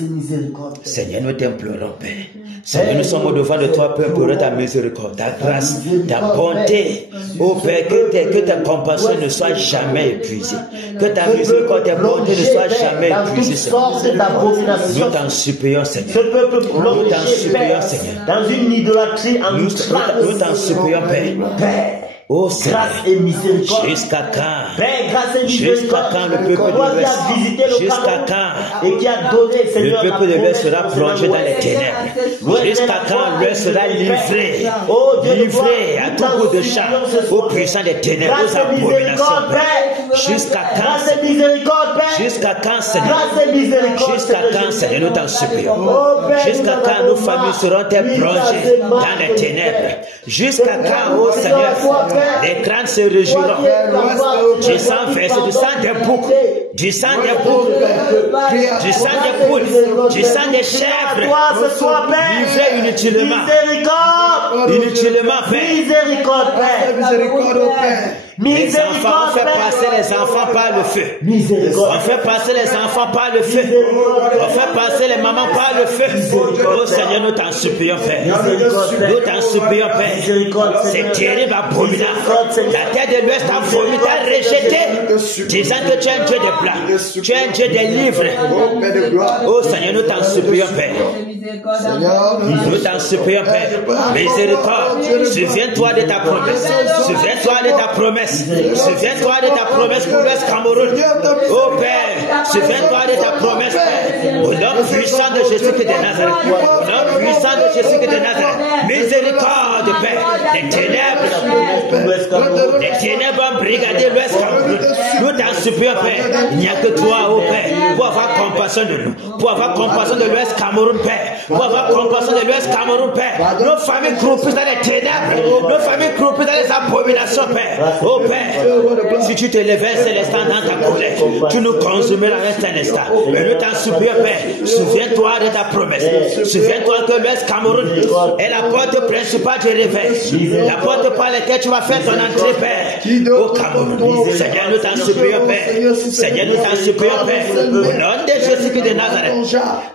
Miséricorde. Seigneur, nous t'implorons, Père. Seigneur, nous sommes au-devant de toi pour implorer ta miséricorde, ta grâce, ta bonté. Oh Père, que ta compassion ne soit jamais épuisée. Que ta miséricorde, ta bonté ne soit jamais épuisée, Seigneur. Nous t'en supplions, Seigneur. Ce peuple Nous t'en supplions, Seigneur. dans une idolâtrie en Nous t'en supplions, Père. Oh grâce Seigneur, et miséricorde. jusqu'à quand? Père, grâce et Jusqu'à miséricorde. quand le peuple Toi de qui l'Ouest, as visité le jusqu'à Cameroun quand et qui a donné, le Seigneur, peuple de l'Ouest sera plongé dans les l'Ouest. ténèbres? L'Ouest Jusqu'à est la quand gloire l'Ouest sera de Dieu, livré, Père. Oh Dieu de livré gloire, à nous tout coup de t'en chant, supplions ce aux soir. puissants des ténèbres, Grâce aux et abominations, miséricorde, Père. Père. Jusqu'à quand, Grâce et miséricorde, Père. jusqu'à quand, Seigneur? Grâce et miséricorde, Jusqu'à quand, Seigneur, nous t'en supplions? Oh, Père, Jusqu'à nous quand en nos avons familles marre. seront-elles Oui, plongées c'est dans marre, les ténèbres? Père. Jusqu'à quand, oh Seigneur, les crânes se réjouiront du sang versé, du sang des boucs, du sang des boucs, du sang des poules, du sang des chèvres, Toi ce soir, Père. livrés inutilement, Miséricorde. inutilement, Père. Miséricorde, Père. Miséricorde, au Père. Les enfants, on Miséricorde, fait Père. passer les enfants par le feu. Miséricorde. On fait passer les enfants par le feu. On fait passer les mamans par le feu. Oh Seigneur, nous t'en supplions, Père. Nous t'en supplions, Père. C'est terrible, abominable. La terre de l'Ouest t'a vomi, t'a rejeté, disant que tu es un Dieu de blanc. Tu es un Dieu des livres. Oh Seigneur, nous t'en supplions, Père. Nous t'en supplions, Père. Miséricorde. Souviens-toi de ta promesse. Souviens-toi de ta promesse. Souviens-toi de ta promesse pour l'Ouest Cameroun. Oh Père, souviens-toi de ta promesse, Père. Au nom puissant de Jésus-Christ de Nazareth. Au nom puissant de Jésus-Christ de Nazareth. Miséricorde, Père. Les ténèbres ont brigadé l'Ouest Cameroun. Nous t'en supplions, Père. Il n'y a que toi, oh Père, pour avoir compassion de nous. Pour avoir compassion de l'Ouest Cameroun, Père. Pour avoir compassion de l'Ouest Cameroun, Père. Nos familles croupissent dans les ténèbres. Nos familles croupissent dans les abominations, Père. Oh Père, si tu te levais un instant dans ta colère, tu nous consumeras un instant. Mais nous t'en supplions, Père. Souviens-toi de ta promesse. Souviens-toi que l'Ouest Cameroun est la porte principale du réveil. La porte par laquelle tu vas faire ton entrée, Père. Au Cameroun. Seigneur, nous t'en supplions, Père. Seigneur, nous t'en supplions, Père. Au nom de Jésus-Christ de Nazareth.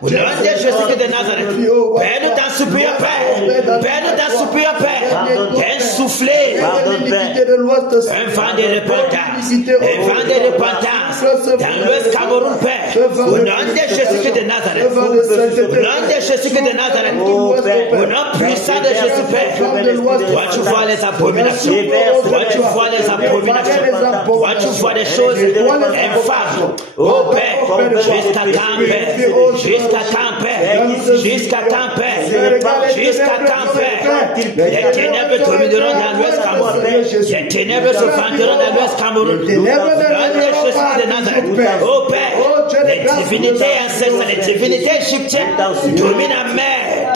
Au nom de Jésus-Christ de Nazareth. Père, nous t'en supplions, Père. Père, nous t'en supplions, Père. Insoufflez. Un vent de repentance. Un vent de repentance. Dans l'Ouest Cameroun, Père. Au nom de Jésus-Christ de Nazareth. Au nom de Jésus-Christ de Nazareth. Au nom puissant de Jésus, Père. Toi, tu vois les abominations. Toi, tu vois les abominations. Toi, tu vois des choses infâmes. Oh Père, jusqu'à quand, Père? Jusqu'à quand, Père? Jusqu'à quand, Père? Jusqu'à quand, Père? Les ténèbres domineront dans l'Ouest Cameroun. Les ténèbres se vanteront dans l'Ouest Cameroun. Dans les choses de Nazareth. Oh Père, les divinités ancestrales, les divinités égyptiennes dominent la mer.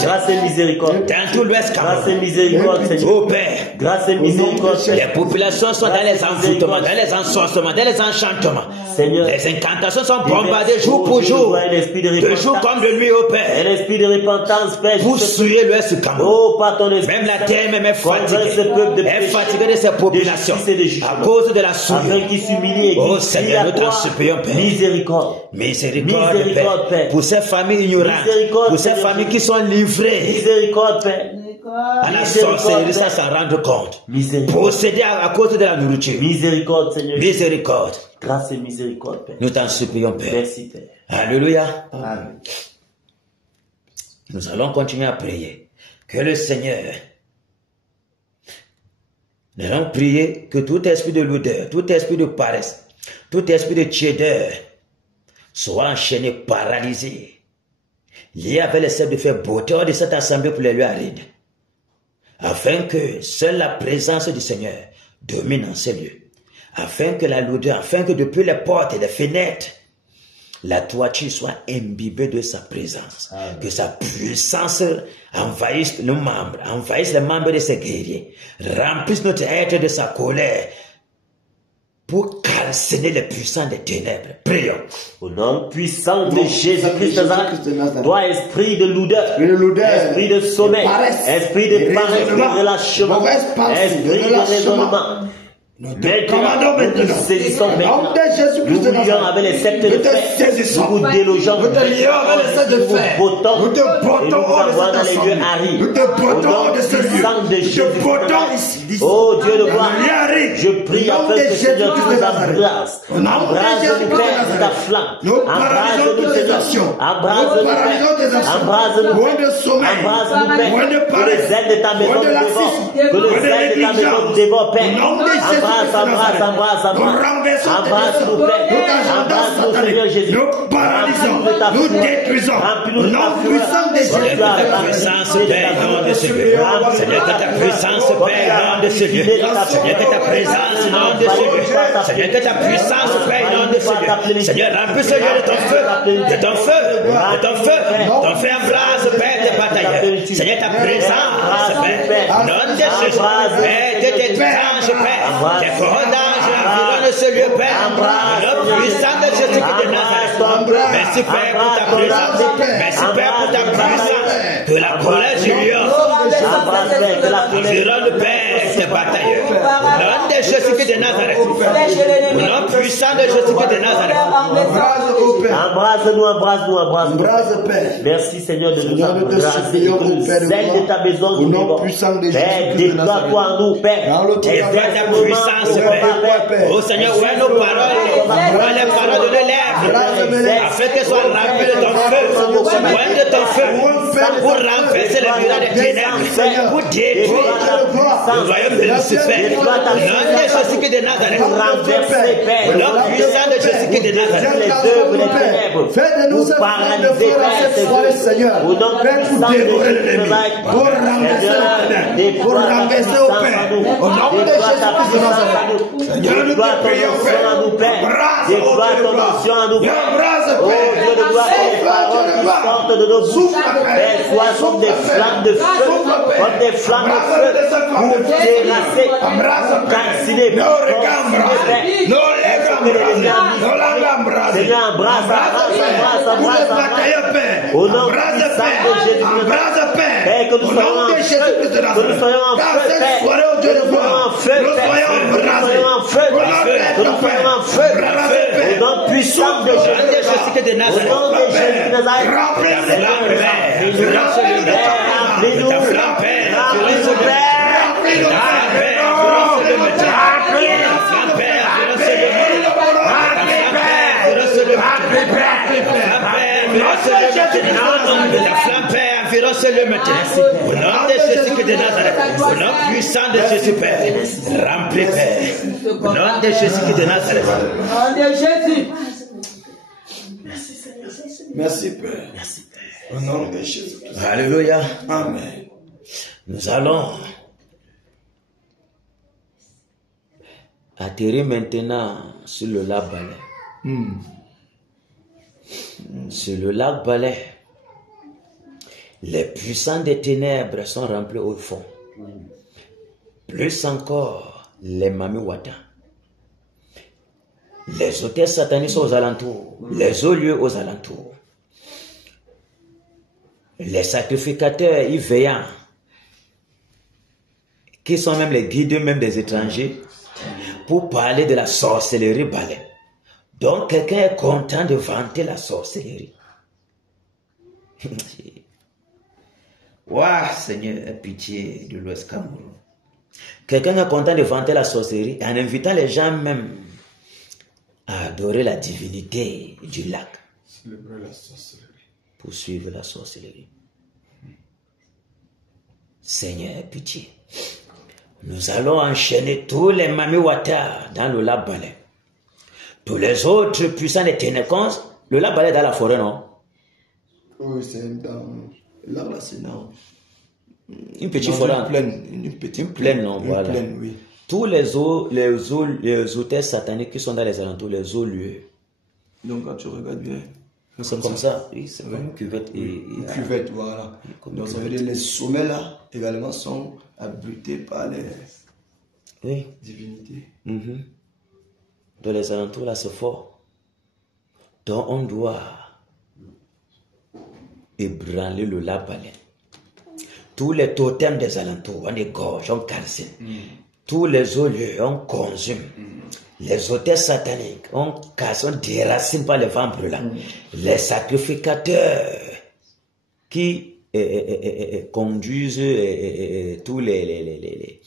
Grâce et miséricorde. Dans tout l'Ouest Grâce Cameroun. et miséricorde, Seigneur. Oh Père, Grâce et miséricorde. les populations sont dans les envoûtements, dans les ensorcements, dans les enchantements. Seigneur, les incantations sont bombardées jour pour jour. De jour comme de nuit, oh Un Père. esprit de repentance, Père. Vous souillez l'Ouest Cameroun. Oh, par ton esprit. Même la terre même est fatiguée. Ce peuple de Est fatiguée de ces populations. À cause de la souillure. Afin qu'ils s'humilient et Oh qu'ils Seigneur, nous t'en supplions, Père. Miséricorde. Miséricorde, Miséricorde, Père. Père. Pour ces familles ignorantes. Miséricorde, Pour ces Seigneur. familles qui sont livrées Miséricorde, Père. à la sorcellerie sans s'en rendre compte. Miséricorde. Possédées à cause de la nourriture. Miséricorde, Seigneur. Miséricorde. Grâce et miséricorde, Père. Nous t'en supplions, Père. Merci, Père. Alléluia. Amen. Nous allons continuer à prier. Que le Seigneur, nous allons prier que tout esprit de l'odeur, tout esprit de paresse, tout esprit de tiédeur soit enchaîné, paralysé, lié avec le sceptre de faire beauté de cette assemblée pour les lieux arides, afin que seule la présence du Seigneur domine en ces lieux, afin que la l'odeur, afin que depuis les portes et les fenêtres, la toiture soit imbibée de sa présence. Amen. Que sa puissance envahisse nos membres, envahisse les membres de ses guerriers, remplisse notre être de sa colère pour calciner les puissants des ténèbres. Prions. Au nom puissant de Jésus-Christ de Nazareth, toi, esprit de lourdeur, esprit de sommeil, esprit de paresse, de relâchement, esprit de raisonnement, Nous te saisissons maintenant. Nous voulions avec les sceptres de fer. Nous vous délogeons. Nous te bottons. Nous te envoyons dans les lieux arides. Nous te bottons de ce lieu. Oh Dieu de gloire, je prie afin que Seigneur tu nous embrasses. Embrase-nous Père de ta flamme. Embrase-nous Seigneur. Embrase-nous Père. Embrase-nous Père. Embrase-nous Père. Que les ailes de ta maison nous dévorent. Que les ailes de ta maison nous dévorent Père. Embrasse-nous Père. Embrasse-nous Seigneur Jésus. Nous paralysons, nous détruisons. Nom puissant de Jésus. Ta puissance Père, nom de ce lieu. Seigneur, que ta puissance Père, nom de ce lieu. Seigneur, que ta présence, nom de ce lieu. Seigneur, que ta puissance Père, nom de ce lieu. Seigneur, remplis ce lieu de ton feu, de ton feu, de ton feu. Ton feu embrase Père des batailleurs. Seigneur, ta présence Père, nom de Jésus. Père, que tes anges Père, tes corps d'anges environnent ce lieu Père. Le puissant de Jésus de Nazareth. Merci Père pour ta présence. Merci Père pour ta puissance. Que la colère du lion environne le Père des batailleurs. Au nom de Jésus de Nazareth. Au nom puissant de Jésus de Nazareth. Embrase-nous, embrase-nous, embrase-nous. Merci Seigneur de nous embrasser. Que nous ailes de ta maison nous dévorent. Père, déploie-toi en nous, Père. Déploie ta puissance, Père. Oh Seigneur, où est nos paroles? Où est les paroles de nos lèvres? Afin qu'elles soient remplies de ton feu. Où est de ton feu? Pour renverser les murailles des ténèbres. Pour détruire le royaume de Lucifer. Au nom de Jésus de Nazareth. Au nom puissant de Jésus de Nazareth. Fais de nous ce Seigneur. Au nom puissant de Jésus, pour renverser au Père. Au nom de Jésus de Nazareth. Déploie ton onction en nous, Père. Déploie ton onction en nous, Père. Oh Dieu de gloire, que les paroles qui sortent de nos bouches, Père, soient comme des flammes de feu, comme des flammes de feu, pour terrasser, pour calciner, pour Seigneur, embrasse. Au nom puissant de Jésus, Père, que nous soyons en feu, que nous soyons en feu, Père, que nous soyons en feu, Père, que nous soyons en feu, que nous soyons en feu, au nom puissant de Jésus de Nazareth, au nom de Jésus de Nazareth, remplis-nous, remplis-nous, le matin. Au nom de Jésus de Nazareth, au nom puissant de Jésus Père, remplis Père. Au nom de Jésus de Nazareth. Au nom de Jésus. Merci Père. Merci Père. Au nom de Jésus. Alléluia. Amen. Nous allons atterrir maintenant sur le lac Balai. Sur le lac Balai, les puissants des ténèbres sont remplis au fond. Plus encore, les Mamiwata. Les hôtels sataniques aux alentours. Les hauts lieux aux alentours. Les sacrificateurs y veillants, qui sont même les guides même des étrangers, pour parler de la sorcellerie Balai. Donc quelqu'un est content de vanter la sorcellerie. Ouah, Seigneur, aie pitié de l'Ouest Cameroun. Quelqu'un est content de vanter la sorcellerie en invitant les gens même à adorer la divinité du lac. Célébrer la sorcellerie. Pour suivre la sorcellerie. Seigneur, aie pitié. Nous allons enchaîner tous les Mamiwata dans le lac Balai. Tous les autres puissants des ténèbres. Le lac Balai est dans la forêt, non? Oui, c'est dans... Là, c'est dans... Une petite forêt. Une petite plaine, non, voilà. Plaine, oui. Tous les hôtels sataniques qui sont dans les alentours, les hauts lieux. Donc quand tu regardes bien... C'est comme ça, oui, c'est comme une cuvette. Une cuvette, voilà. Donc ça veut dire les sommets là, également, sont abrités par les divinités. Dans les alentours, là, c'est fort. Donc on doit ébranler le lac Balai. Tous les totems des alentours, on égorge, on calcine. tous les autres lieux, on consume. Les autels sataniques, on casse, on déracine par les vents brûlants. Les sacrificateurs qui conduisent tous les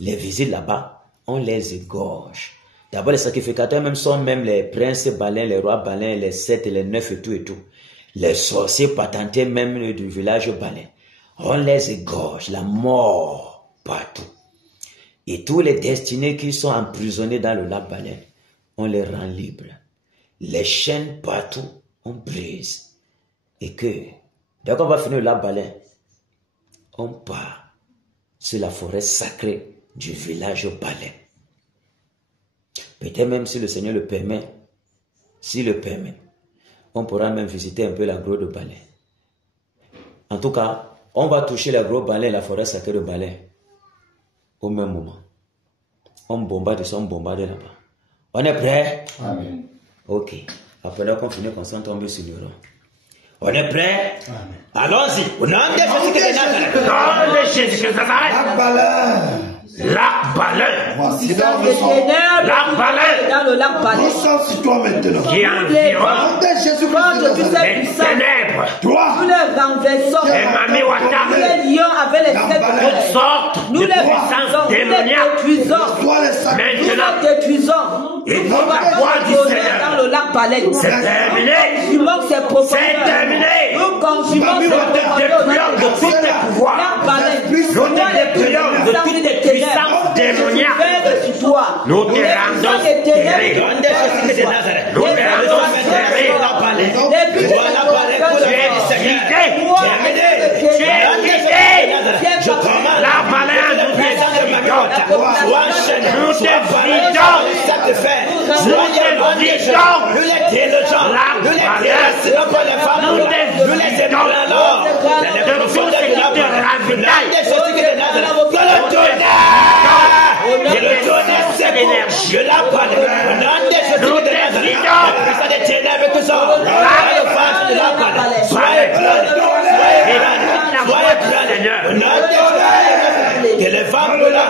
visites là-bas, on les égorge. D'abord, les sacrificateurs même sont même les princes balins, les rois balins, les 7 et les 9 et tout et tout. Les sorciers patentés même du village balin. On les égorge, la mort partout. Et tous les destinés qui sont emprisonnés dans le lac Baleine, on les rend libres. Les chaînes partout, on brise. Et que, dès qu'on va finir le lac Baleine, on part sur la forêt sacrée du village Baleine. Peut-être même si le Seigneur le permet, s'il le permet, on pourra même visiter un peu la grotte de Baleine. En tout cas, on va toucher la grotte Baleine et la forêt sacrée de Baleine au même moment. On bombarde là-bas. On est prêt? Amen. Ok. Après qu'on finit, qu'on s'en tombe sur le rang. On est prêt? Allons-y. Au nom de Jésus-Christ de Nazareth. Lac Baleine. Voici dans le lac Baleine. Dans le lac Baleine. Sur toi maintenant. Qui environ les ténèbres. Toi. Nous les renversons. Et Mami Wata. Nous les lions avec les sept toutes sortes de puissances démoniaques. Maintenant, nous les détruisons. Et pour la voix du Seigneur. Dans le lac Baleine. C'est terminé. Nous consumons ces profondeurs. C'est terminé. Nous consumons ces profondeurs. De tous les pouvoirs. Nous te dépouillons de toutes les puissances démoniaques. Nous te rendons terré. Nous te rendons terré. Tu es guidé. Tu es guidé. La Baleine nous dévidons. Nous te vidons. Nous te vidons. La Baleine nous dévidons. De tout ce qui te ravitaille. Et le tonnerre, c'est l'énergie. La Baleine. Nous te vidons. Des ténèbres que ça. Soyez pleins. Que les femmes là,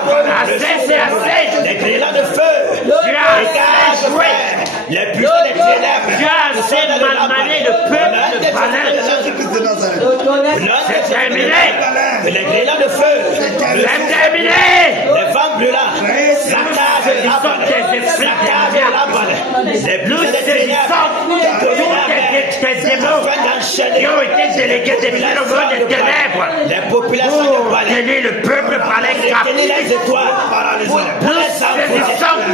les grillats de feu, les puissants des ténèbres, tu as assez malmené le peuple de Baleine. C'est terminé. Les grillats de feu, c'est terminé. Les femmes brûlantes, la case de la Baleine, les puissants des ténèbres, tes démons qui ont été délégués des phénomènes des ténèbres. Les populations de Baleine, tenir le peuple Baleine captif. Les étoiles,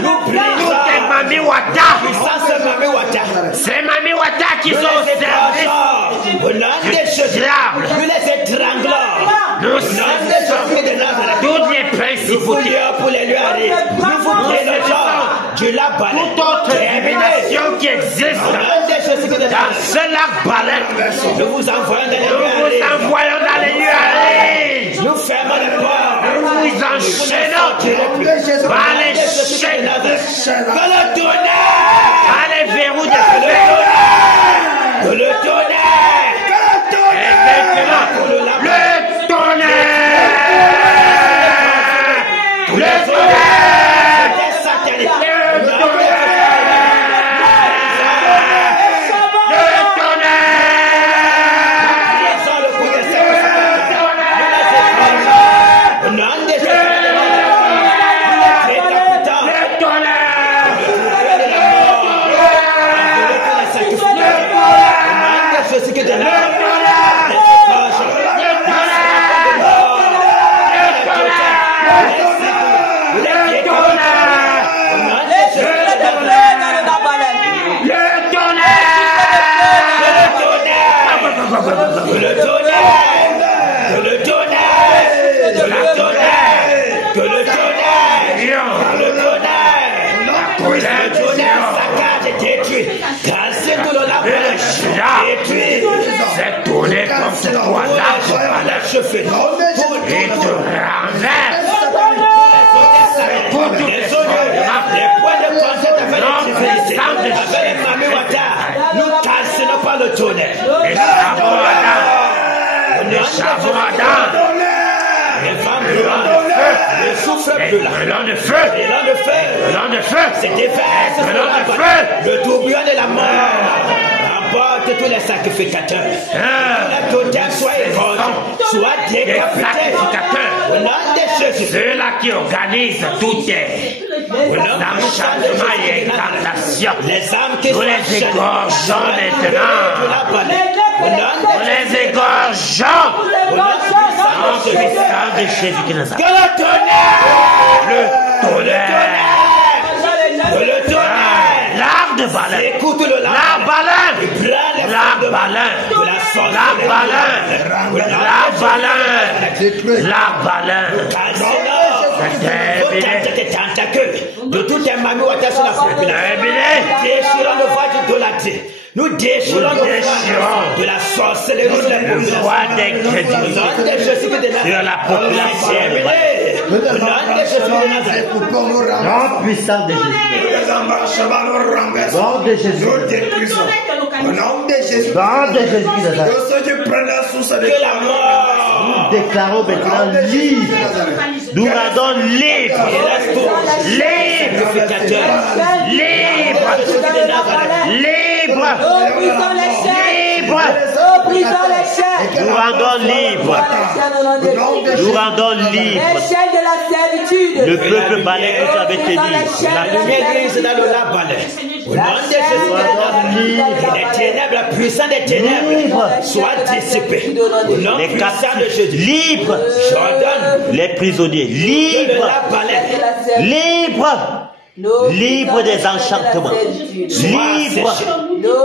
nous t'es Mami Wata. C'est Mami Wata qui sont au service du diable. Nous les étranglons. Nous sommes toutes les principautés. Nous vous dénonçons du lac Baleine. Toute autre domination qui existe dans ce lac Baleine. Nous vous envoyons dans les nuages. Nous fermons les portes. Nous vous enchaînons par les chaînes. Par le tonnerre. Par les verrous de feu. Que le tonnerre. Et maintenant, le tonnerre. Le tonnerre. C'est tourné comme ce toi là, et te renverse. Pour tous les points de contact avec Mami Wata, nous cassons pas le tonnerre. Les charbons Adam, les femmes brûlantes, Ne souffre plus là. Élan de feu. Élan de feu. Élan de feu. C'est défense. Élan de feu. Le tourbillon de la mort. Emporte tous les sacrificateurs. Le totem soit égorgé, soit décapité. Au nom de Jésus. Ceux-là qui organisent tout l'enchantement et l'incantation. Les âmes qui nous les égorgeons maintenant. Nous les égorgeons. En puissance de Jésus qui nous a. Que le tonnerre. Le tonnerre. Le tonnerre. L'arbre de Balaam. Écoute le l'arbre Balaam. L'arbre Balaam. L'arbre Balaam. L'arbre Balaam. De toutes les mamies ou attaches sur la population. Déchirons le voile d'idolâtrie. Nous déchirons le voile de la sorcellerie sur la population. Sur la population. Nom puissant de Jésus. Nom de Jésus. Nom de Jésus. Nom de Jésus qui nous a. Que la mort. Nous déclarons maintenant libre. Nous rendons libre. Libre. Libre. Libre. Libre. Nous rendons libre. Nous rendons libre. Le peuple balai que tu avais tenu. La lumière grise dans le lac balai. Au nom de Jésus, les ténèbres, la puissance des ténèbres, soient dissipées. Au nom puissant de Jésus. Libre. J'ordonne Les prisonniers. Libre. Libre. Libre des enchantements. Libre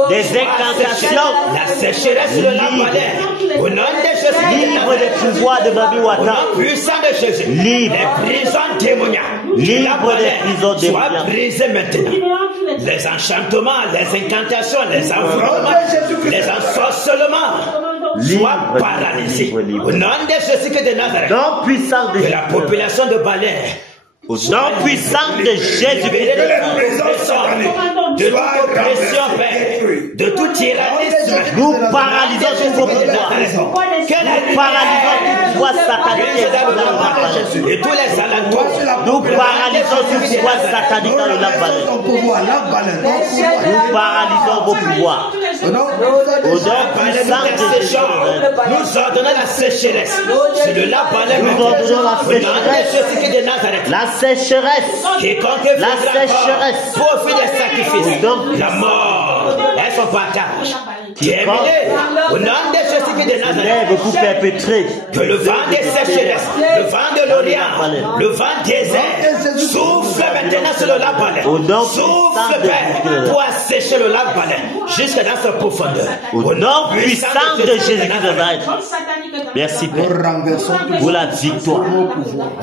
des incantations. la sécheresse de la balai. Au nom de Jésus. Libre des pouvoirs de Babi Au Wata. nom puissant de Jésus. Libre. Les prisons démoniaques. Libre des prisons soient démoniaques. brisées maintenant. Les enchantements, les incantations, les envoûtements, les ensorcellements soient paralysés. libre. Au nom de Jésus de Nazareth. Nom puissant de Que Jésus. la population de Balai. Au nom puissant de Jésus. De toute oppression, Père, de tout tyrannisme, Nous paralysons tous vos pouvoirs. Nous paralysons tout pouvoir satanique et tous les alentours. Nous paralysons tout pouvoir satanique dans le lac Balai. Nous paralysons vos pouvoirs. Au nom puissant de Jésus. Nous ordonnons la sécheresse sur le lac Balai. Nous ordonnons la sécheresse. de Nazareth. La sécheresse. Quiconque La sécheresse. pour offrir des sacrifices. Donc, La mort est son partage. Terminé. Au nom de Jésus de Nazareth. lève pour perpétrer. Que le vent des sécheresses, le vent de l'Orient, le vent des airs, souffle maintenant sur le lac Balai. Au nom Souffle, Père, pour assécher le lac Balai jusqu'à dans sa profondeur. Au nom puissant de Jésus de Nazareth. Merci Père pour la victoire.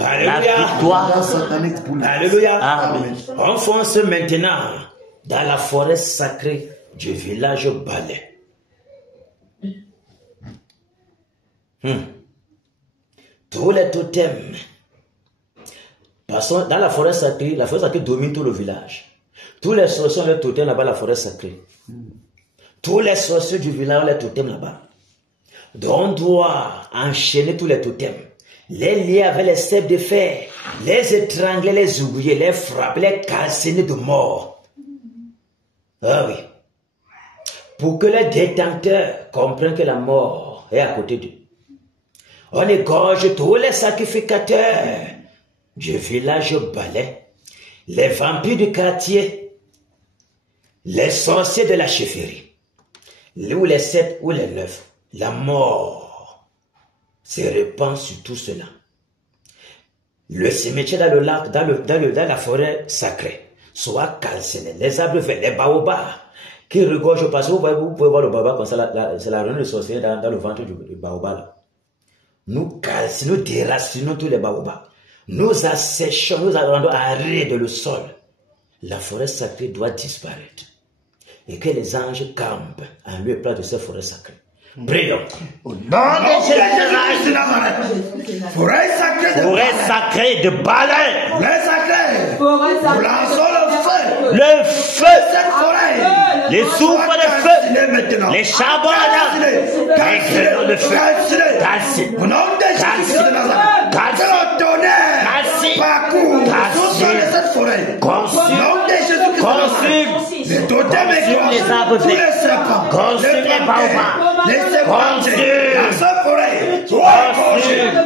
La victoire. Alléluia. Amen. On fonce maintenant dans la forêt sacrée du village Balai. Tous les totems. Passons dans la forêt sacrée domine tout le village. Tous les sorciers ont les totems là-bas, la forêt sacrée. Tous les sorciers du village ont les totems là-bas. Donc on doit enchaîner tous les totems. Les lier avec les cèpes de fer, les étrangler, les oublier, les frapper, les calciner de mort. Ah oui. Pour que les détenteurs comprennent que la mort est à côté d'eux. On égorge tous les sacrificateurs du village Balai, les vampires du quartier, les sorciers de la chefferie, ou les 7 ou les 9. La mort se répand sur tout cela. Le cimetière dans le lac, dans la forêt sacrée, soit calciné, les arbres verts, les baobabs qui regorgent parce que vous pouvez voir le baobab comme ça, c'est la réunion de sorciers dans le ventre du baobab là. Nous calcinons, nous déracinons tous les baobabs. Nous asséchons, nous rendons arrêt de le sol. La forêt sacrée doit disparaître. Et que les anges campent en lieu et place de cette forêt sacrée. Prions. Au nom de Jésus de Nazareth. Forêt Forêt sacrée de Balai. Forêt sacrée. Nous lançons le feu. Le feu. Cette forêt. Les souffles de feu. Les charbons les grenons de feu. Au nom de Jésus de Nazareth. Que le tonnerre parcours, cette forêt. Consume les totems et les arbres tous les serpents, consume les baobabs, les serpents, dans cette forêt,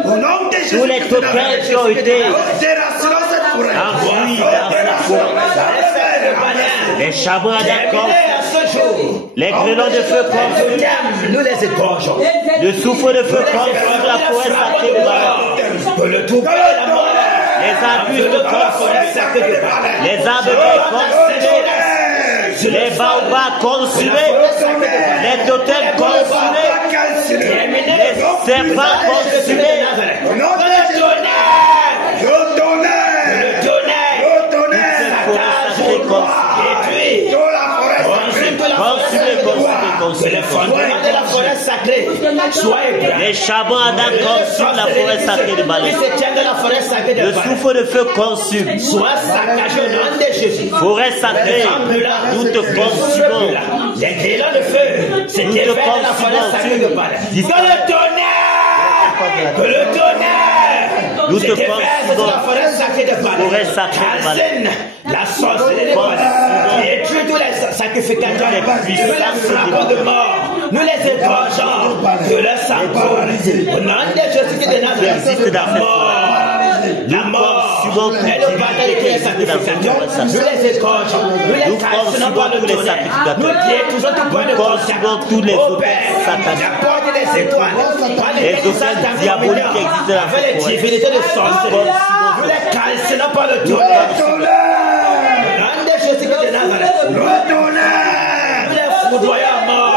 au nom de Jésus, tous les totems qui ont été déracinons cette forêt. enfouis dans cette forêt. Les chamois d'accord, les grenons de feu consument, nous les égorgeons. le souffle de feu consume la forêt sacrée de Balaam. Que le troupeau et la mort, Les arbustes consumés, les arbres consumés, les baobabs consumés, les totems consumés, les serpents consumés. Que les fondements de la forêt sacrée soient ébranlés. Les charbons ardents consument la forêt sacrée de Balaam. Le souffle de feu consume. Soit saccagé au nom de Jésus. Forêt sacrée, nous te consumons. Les grillons de feu, c'est des vers de la forêt sacrée de Balaam. Que le tonnerre! Que le tonnerre! Nous te consumons. La forêt sacrée de Balaam. Forêt sacrée de Balaam. La sorcellerie de Balaam. Détruis tous les sacrificateurs. Tous les flacons de mort. Nous les égorgeons. Que le sang coule. Au nom de Jésus de Nazareth. La mort. Et le bataille qui est sacrificateur. Nous les égorgeons. Nous les calcinons par le tonnerre. Nous détruisons tout point de contact. tous les Au autres Père, sataniques. apporte les étoiles. Les autres diaboliques qui existent dans la avec les forêt. divinités de sorcellerie. Nous les calcinons par le tonnerre. Nom de Jésus de Nazareth. Nous les foudroyons à mort.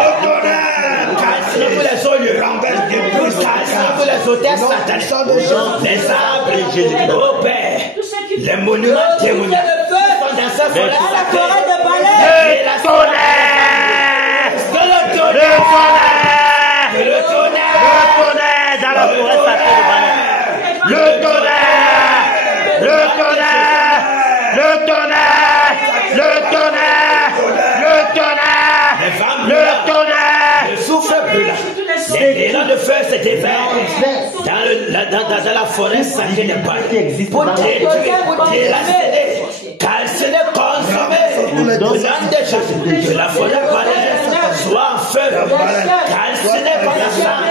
Calcinons tous les olieux. Nous calcinons tous les auteurs sataniques. Les arbres. Oh Père, les monuments témoignent. Dans cette forêt sacrée. Le tonnerre! Le tonnerre dans la forêt sacrée de Balaam. Le tonnerre! Le tonnerre! Le tonnerre! Le tonnerre! Le tonnerre! Le tonnerre! Le souffle brûlant. Les élans de feu se déversent dans la forêt sacrée de Balaam. Pour détruire, pour déraciner, calciner, consommer. Au nom de Jésus, que la forêt de Balaam soit en feu, calcinée par la sang.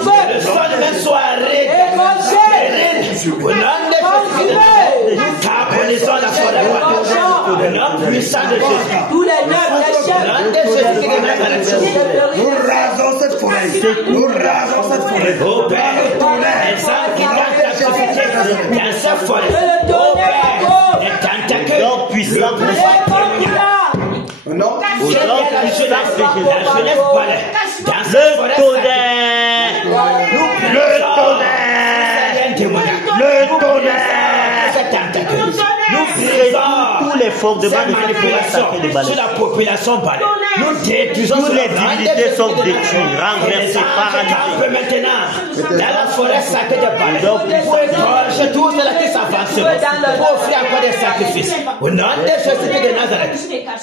Que le sol même soit arrêté. Au nom de Jésus, nous carbonisons la forêt de Balaam. Au nom puissant de Jésus. Tous les neufs, les chefs, Au nom de Jésus de Nazareth. Nous rasons cette forêt. Nous rasons cette forêt. Au Père, les âmes qui doivent t'accepter dans cette forêt. Au Père, les tentacules. Donc puissant de Non. La jeunesse Balaam. Dans cette le forêt tonnerre! Le tonnerre! Le tonnerre! Nous Tous les fondements de cette forêt sacrée de sur Balaam. la population Balaam. Nous détruisons Toutes les divinités sont détruites, renversées, paralysées. Maintenant, dans la forêt sacrée de Balaam, pour égorger tous ceux qui s'avanceront, pour offrir encore des sacrifices. Au nom de Jésus de Nazareth,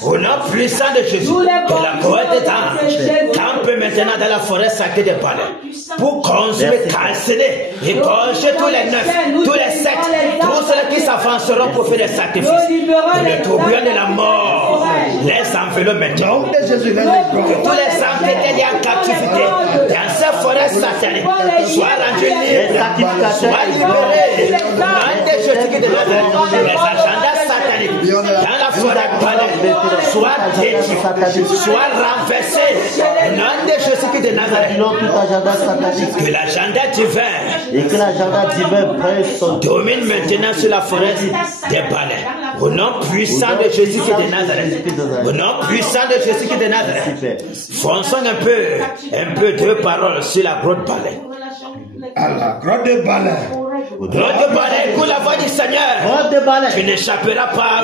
au nom puissant de Jésus, que la cohorte des anges campe maintenant dans la forêt sacrée de Balaam, pour consumer, calciner, égorger tous les neufs, tous les sept, tous ceux qui s'avanceront pour faire des sacrifices. Que le tourbillon de la mort les enveloppe maintenant. Que tous les âmes qui étaient liés en captivité dans cette forêt satanique soient rendus libres, soient libérés. Dans des choses qui demandent les agendas sataniques dans la forêt Balaam soient détruits, soient renversés. Dans des choses qui demandent que l'agenda divin Et que l'agenda divin prenne son domine maintenant sur la forêt des Balaam. Au nom puissant de Jésus qui est de Nazareth. Au nom puissant de Jésus qui est de Nazareth. Fonçons un peu deux paroles sur la grotte Balaam. À la grotte de Balaam. Grotte de Balaam, écoute la voix du Seigneur. Tu n'échapperas pas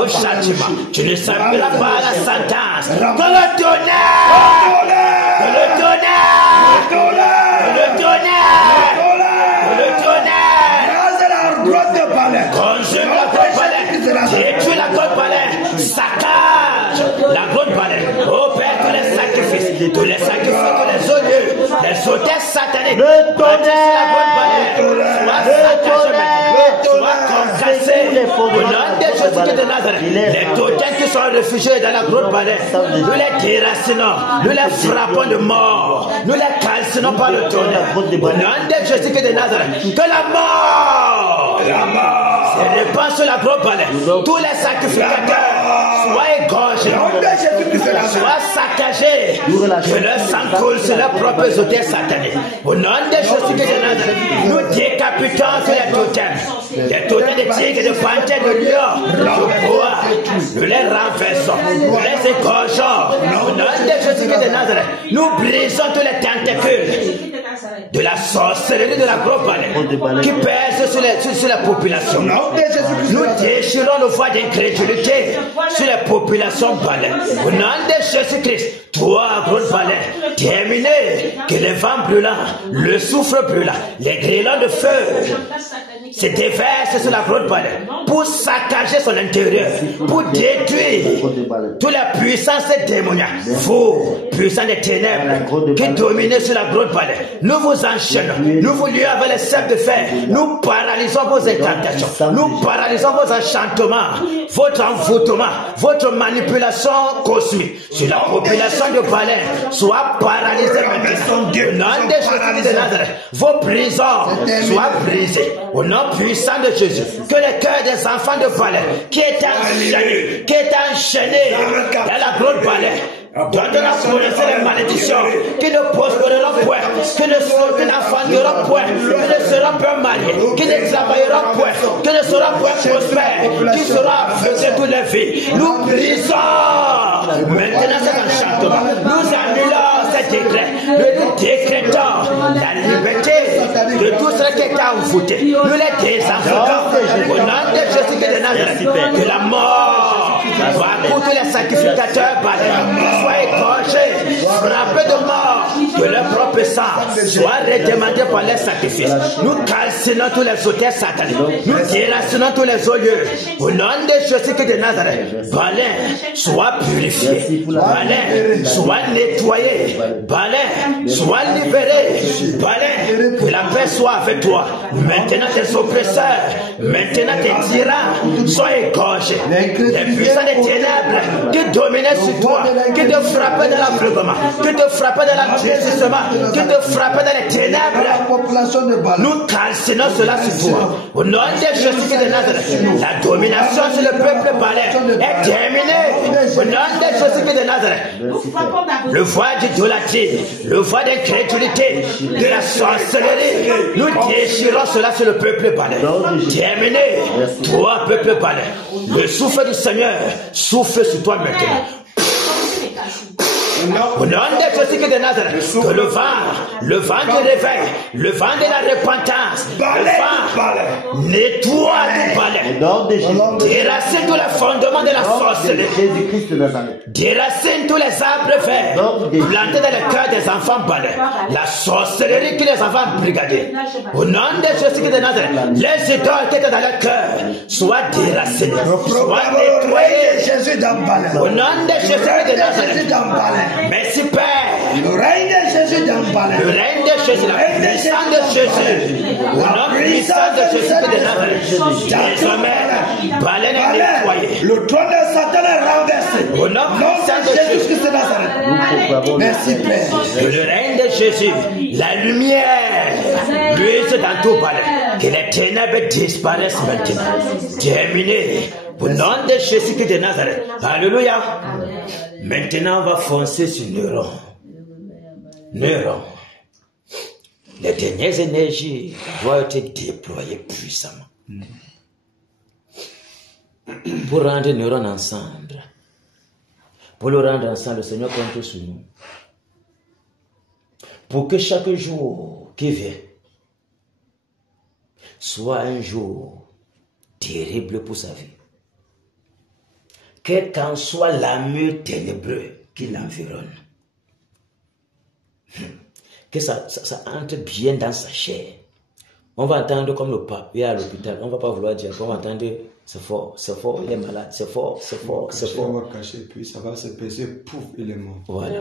au châtiment. Tu n'échapperas pas à la sentence. Que le tonnerre! Que le tonnerre! Que le tonnerre! Que le tonnerre! Consume la grotte Balaam. Détruis la grotte Balaam. Saccage la grotte Balaam. Oh Père, tous les sacrifices, tous les odieux, les auteurs sataniques. Le tonnerre! Soit nom de Jésus de Nazareth, les totems qui sont réfugiés dans la grotte palais, nous les déracinons, nous les frappons de mort, nous les calcinons par le tonnerre. Au nom de Jésus de Nazareth, que la mort se répand sur la grotte palais. Tous les sacrificateurs soient égorgés, soient saccagés, que leur sang coule sur leurs propres autels sataniques. Au nom de Jésus de Nazareth, nous décapitons sur les totems, les totems de tigres, de panthères, de lions, de bois, nous les renversons, nous les égorgeons. Au nom de Jésus de Nazareth, nous brisons tous les tentacules de la sorcellerie de la grotte palais qui pèse sur la population. Nous déchirons le voile d'incrédulité sur la population palais. Au nom de Jésus-Christ, toi, grotte palais, terminé, que les vents brûlants, le souffle brûlant, les grêlons de feu se déversent sur la grotte palais pour saccager son intérieur, pour détruire toute la puissance démoniaque. Vous, puissants des ténèbres, qui dominez sur la grotte palais, nous vous enchaînons, nous vous lions avec les ceps de fer, nous paralysons vos incantations, nous paralysons vos enchantements, votre envoûtement, votre manipulation cosmique sur la population de palais soit paralysée maintenant. Au nom de Jésus de Nazareth, vos prisons soient brisées. Au nom puissant de Jésus, que le cœur des enfants de palais qui est enchaîné dans la grotte palais, donne la connaissance des malédictions, qui ne prospéreront point, qui n'enfanteront point, qui ne seront pas mariés, qui ne travailleront point, qui ne seront point prospères, qui seront aveuglés toutes les vies. Nous brisons maintenant cet enchantement, nous annulons cet décret, nous décrétons la liberté de tout ce qui est envoûté, nous les désenvoûtons au nom de Jésus de Nazareth, que la mort va pour tous les sacrificateurs soient égorgés, frappés de mort, que leur propre sang soit redemandé par les sacrifices. Nous calcinons tous les autels sataniques, nous déracinons tous les lieux. Au nom de Jésus de Nazareth, Balin soit purifié, Balin soit nettoyé, Balin soit libéré, Balin, que la paix soit avec toi. Maintenant tes oppresseurs, maintenant tes tyrans soient égorgés, les puissants des ténèbres qui dominaient sur toi, qui te frappaient dans l'aveuglement, qui te frappaient dans l'abruissement, qui te frappaient dans les ténèbres. Nous calcinons cela sur toi. Au nom de Jésus de Nazareth, la domination sur le peuple palais est terminée. Au nom de Jésus de Nazareth, le voile d'idolâtrie, le voile d'incrédulité, de la sorcellerie, nous déchirons cela sur le peuple palais. Terminé. Toi, peuple palais, le souffle du Seigneur souffle sur toi maintenant. Au nom de Jésus de Nazareth, que le vent du réveil, le vent de la repentance, le vent nettoie tout palais, déracine tous les fondements de la sorcellerie, déracine tous les arbres verts plantés dans le cœur des enfants palais, la sorcellerie qui les enfants brigadés. Au nom de Jésus de Nazareth, les idoles qui étaient dans le cœur soient déracinées, soient nettoyées. Au nom de Jésus de Nazareth, merci Père. Le règne de Jésus d'Ambalé. Le règne de Jésus, la puissance de Jésus. Au nom puissant de Jésus de Nazareth. Désormais, Baleine est nettoyée. Le trône de Satan est renversé. Au nom puissant de Jésus de Nazareth. Merci Père. Le règne de Jésus, la lumière luise dans tout palais. Que les ténèbres disparaissent maintenant. Terminé. Au nom de Jésus de Nazareth. Alléluia. Maintenant, on va foncer sur Neuron. Neuron. Les dernières énergies doivent être déployées puissamment. Pour rendre Neuron ensemble. Pour le rendre ensemble, le Seigneur compte sur nous. Pour que chaque jour qui vient soit un jour terrible pour sa vie. Quel qu'en soit l'amour ténébreux qui l'environne. Que ça entre bien dans sa chair. On va entendre comme le pape, il est à l'hôpital, on ne va pas vouloir dire, on va entendre, c'est fort, il est malade, c'est fort. On va cacher, puis ça va se passer, pouf, il est mort. Voilà.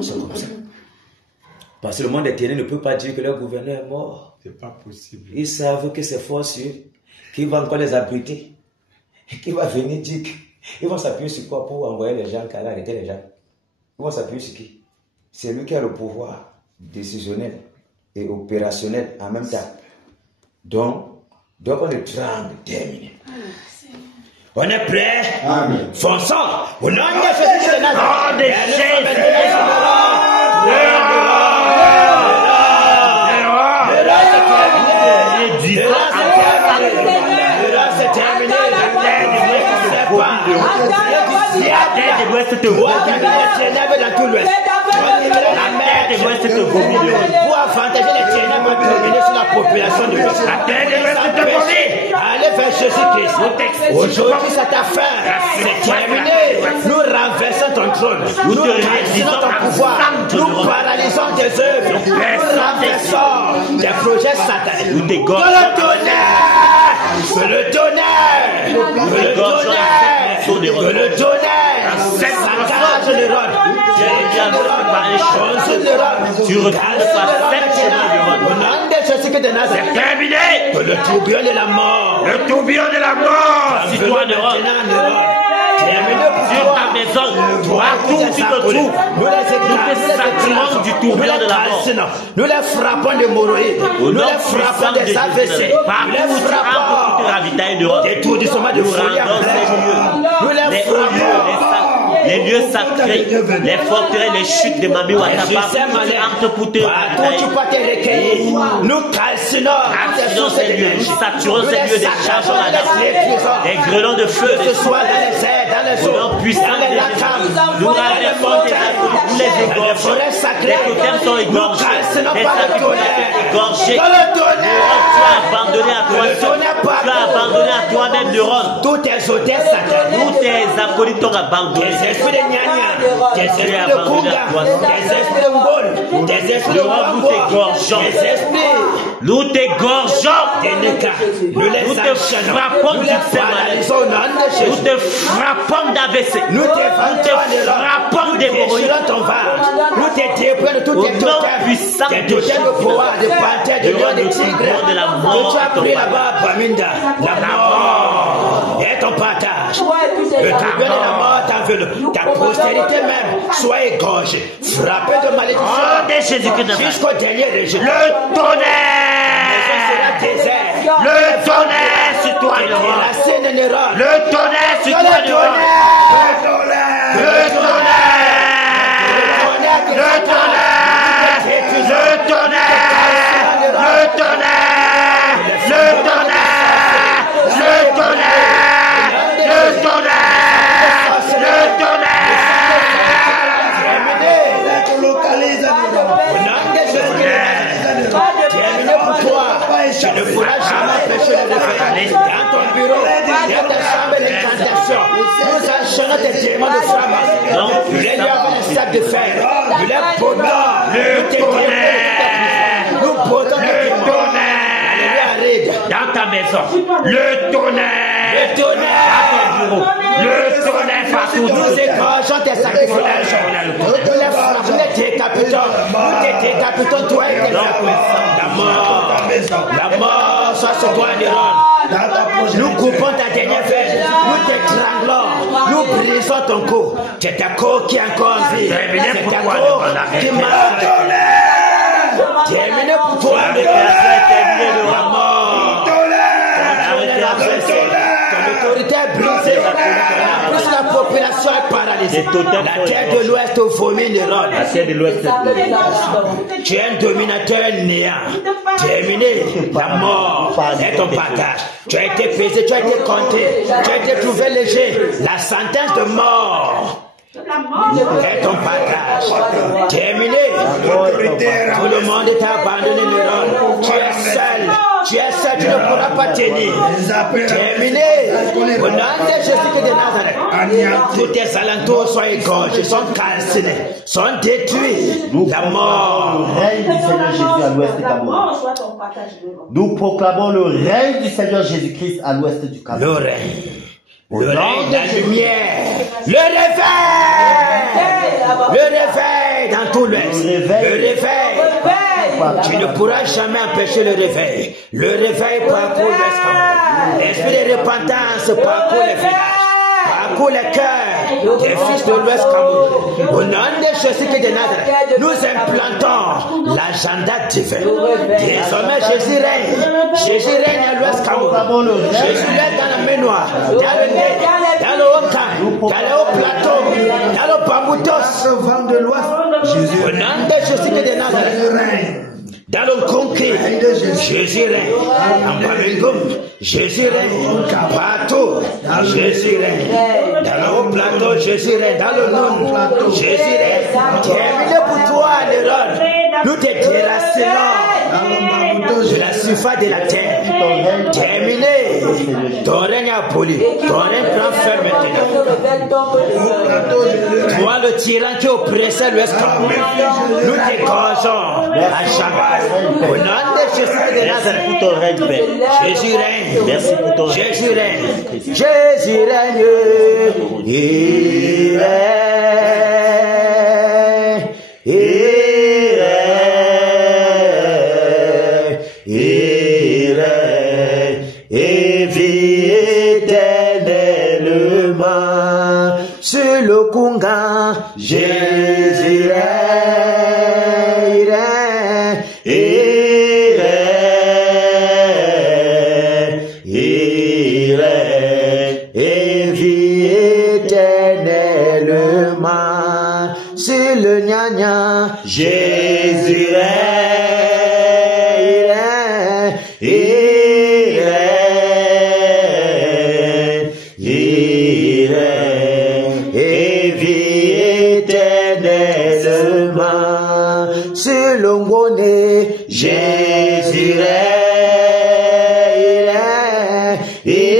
C'est comme ça. Parce que le monde éternel ne peut pas dire que leur gouverneur est mort. C'est pas possible. Ils savent que c'est fort sur qui va encore les abriter, qui va venir dire qu'ils vont s'appuyer sur quoi pour envoyer les gens, arrêter les gens. Ils vont s'appuyer sur qui? C'est lui qui a le pouvoir décisionnel et opérationnel en même temps. Donc on est en train de terminer. On est prêt? Amen. Fonçons. Au nom de Jésus de Nazareth. Pour avantager les ténèbres à dominer sur la population de l'Ouest. Allez vers Jésus-Christ. Aujourd'hui, c'est ta fin. C'est terminé. Nous renversons ton trône. Nous calcinons ton pouvoir. Nous paralysons tes œuvres. Nous renversons tes projets sataniques. Que le tonnerre! Que le tonnerre! Que le tonnerre! Que le tonnerre! Saccage les rods. Tu regardes c'est terminé. Que le tourbillon de la mort. Le tourbillon de la mort. Si toi de Rome. Sur ta maison, partout où tu te trouves, nous les saturons du tourbillon de la mort. Nous les frappons de Moroïdes. Nous les frappons des AVC. Partout où tu rentres pour te ravitailler de Rome. Des tourdissements de folie. Nous les frappons. Les lieux sacrés, les forteresses, les chutes de Mami Watapa, pour te ravitailler. Nous calcinons ces lieux, nous saturons ces lieux, déchargeons la nation, des grelons de feu, que ce soit dans les airs, dans les eaux, puissants de la nous renversons tous les égorgés, les totems sont égorgés, les sacrifices sont égorgés. Tu as abandonné à toi-même, tu as abandonné à toi-même de Rome. Tous tes hôtels sataniques, tous tes acolytes t'ont abandonné. Des esprits de Nyanya, des esprits de Kunga, des esprits de Ngol, des esprits de Wambo, des esprits. Nous t'égorgeons, nous te frappons du sémal, nous te frappons d'AVC, nous te frappons d'hémorroïdes, nous te déployons de toutes tes totems, tes totems de pouvoir, de panthères, de lions, de tigres, de la mort, tu as pris là-bas, Baminda, la mort est ton partage, le tribunal de la mort t'en veut, ta postérité même, sois égorgée, frappée de malédiction, jusqu'au dernier régime. Le tonnerre! Le tonnerre sur toi, le tonnerre sur toi, le tonnerre, le tonnerre, le tonnerre, le tonnerre, le tonnerre, le tonnerre, le tonnerre, le tonnerre, le tonnerre. Tu ne pourras jamais pécher le défaillant. Dans ton bureau, dans ta chambre d'incantation, nous enchaînons tes démons de flamme. Nous les lui avons un sac de fer. Nous les potons. Le tonnerre. Nous potons tes démons. Dans ta maison, le tonnerre. Le tonnerre. Dans ton bureau, le tonnerre partout. Nous égorgeons tes sacrifices. Nous les frappons, nous les décapitons. Nous te décapitons, toi et tes la mort soit sur toi, Néron. Nous coupons ta dernière fête, nous t'étranglons, nous brisons ton cou. C'est ta cou qui est encore en vie. C'est ta cou qui marche. Terminé pour toi, la mort. Ton autorité est brisée. Plus la population est paralysée. La terre de l'Ouest au vomi, Néron. La terre de l'Ouest. Tu es un dominateur néant. Terminé, la mort est ton partage. Tu as été pesé, tu as été compté, tu as été trouvé léger. La sentence de mort est ton partage. Terminé. Tout le monde t'a abandonné, Néron. Tu es seul, tu ne pourras pas tenir. Terminé. Au nom de Jésus de Nazareth, tous tes alentours sont égorgés, sont calcinés, sont détruits. La mort. Le règne du Seigneur Jésus à l'ouest du Cameroun. Nous proclamons le règne du Seigneur Jésus-Christ à l'ouest du Cameroun. Le règne de la lumière. Le réveil. Le réveil dans tout l'ouest. Le réveil. Tu ne pourras jamais empêcher le réveil. Le réveil parcourt l'Ouest Cameroun. L'esprit de repentance parcourt les villages, parcourt les cœurs des fils de l'Ouest Cameroun. Au nom de Jésus de Nazareth, nous implantons l'agenda divin. Désormais, Jésus règne. Jésus règne à l'Ouest Cameroun. Jésus règne dans la mer Noire, dans le nez, dans le Haut-Cam, dans le Haut-Plateau, dans le Pamoutos. Au nom de Jésus de Nazareth. Dans le conquis, Jésus règne. En Bamingum, Jésus règne. Partout, Jésus règne. Dans le haut plateau, Jésus règne. Dans le monde, Jésus règne. Terminé pour toi, l'erreur. Nous te déracinons de la surface de la terre. Terminé. Ton règne aboli. Ton règne prend fin maintenant. Toi, le tyran qui oppressait l'Ouest Cameroun, nous t'égorgeons à jamais. Au nom de Jésus de Nazareth, pour ton règne, Père. Jésus règne. Merci pour ton règne. Jésus règne. Jésus règne. Il règne. Il règne. Il règne. Et vit éternellement sur le Kunga. Jésus règne. Jésus règne, il règne, et vit éternellement sur le Ngone. Jésus règne, il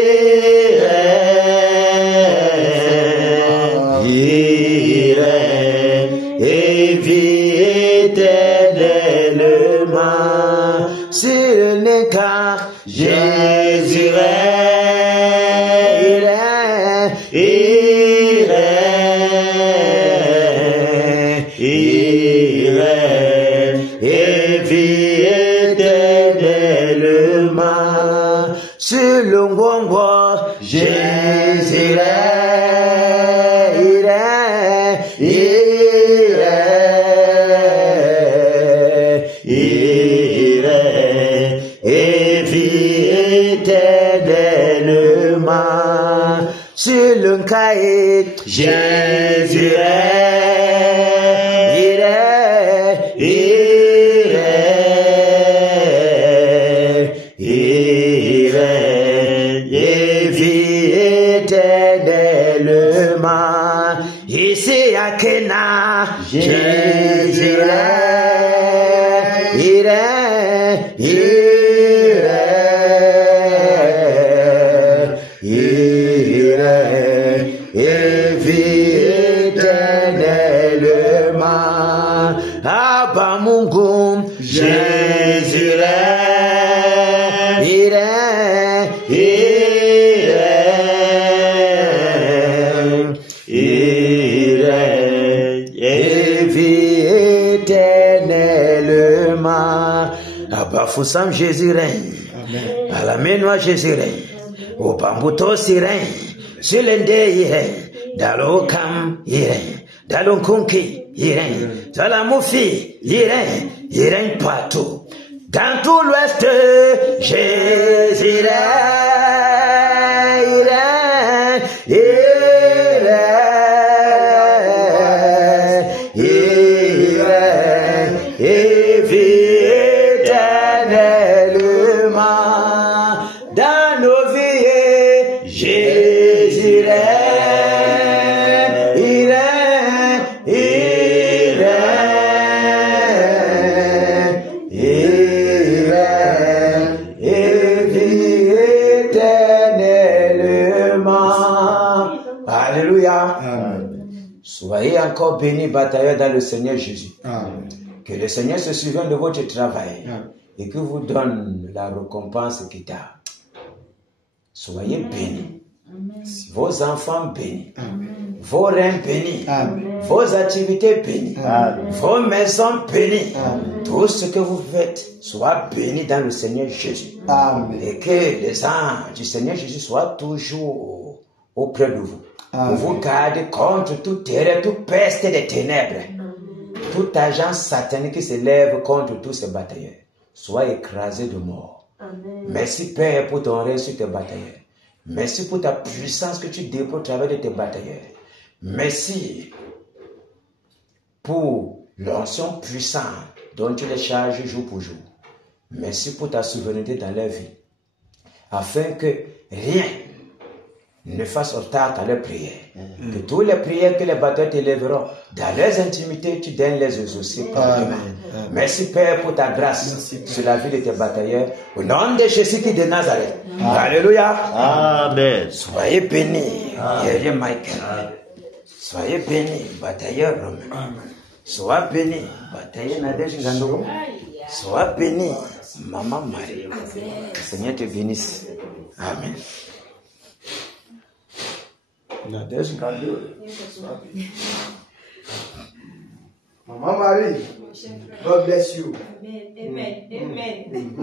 règne, et vit éternellement sur le Nécar. Jésus règne, il règne, et vit éternellement sur le Ngongo. Jésus règne, il règne, et vit éternellement sur le Nkaï. Jésus règne, il règne, et vit éternellement ici à Kena. Jésus règne, il règne, et vit éternellement à Bamungum. Jésus règne, il règne, et vit éternellement à Bafoussam. Jésus règne. À la Ménois, Jésus règne. Au Pambuto, il règne. Sur l'Indé, il règne. Dans le Haut-Cam, il règne. Dans le Konki, il règne. Dans la Moufi, il règne. Il règne partout. Dans tout l'Ouest, Jésus règne. Il règne, et vit éternellement dans nos vies. Jésus règne, il règne, et vit éternellement. Alléluia. Soyez encore bénis, batailleurs dans le Seigneur Jésus. Amen. Que le Seigneur se souvienne de votre travail. Amen. Et que vous donne la récompense qu'il a. Soyez bénis. Amen. Vos enfants bénis. Amen. Vos reins bénis. Amen. vos activités bénies, vos maisons bénies. Tout ce que vous faites soit béni dans le Seigneur Jésus. Et que les anges du Seigneur Jésus soient toujours auprès de vous. Pour vous garder contre tout terreur, toute peste des ténèbres. Tout agent satanique qui se lève contre tous ces batailleurs soit écrasé de mort. Merci Père pour ton règne sur tes batailleurs. Merci pour ta puissance que tu déploies au travers de tes batailleurs. Merci pour l'onction puissante dont tu les charges jour pour jour. Merci pour ta souveraineté dans leur vie, afin que rien ne fasse obstacle à leurs prières. Que toutes les prières que les batailleurs t'élèveront dans leurs intimités, tu donnes les exaucer par demain. Merci Père pour ta grâce sur la vie de tes batailleurs. Au nom de Jésus qui de Nazareth. Alléluia. Amen. Soyez bénis, guerrier Michael. Soyez bénis, batailleur Romain. Sois béni, batailleur Nadège Ngandou. Sois béni, Maman Marie. Le Seigneur te bénisse. Amen. Nadège Ngandou. Maman Marie, God bless you. Amen. Amen.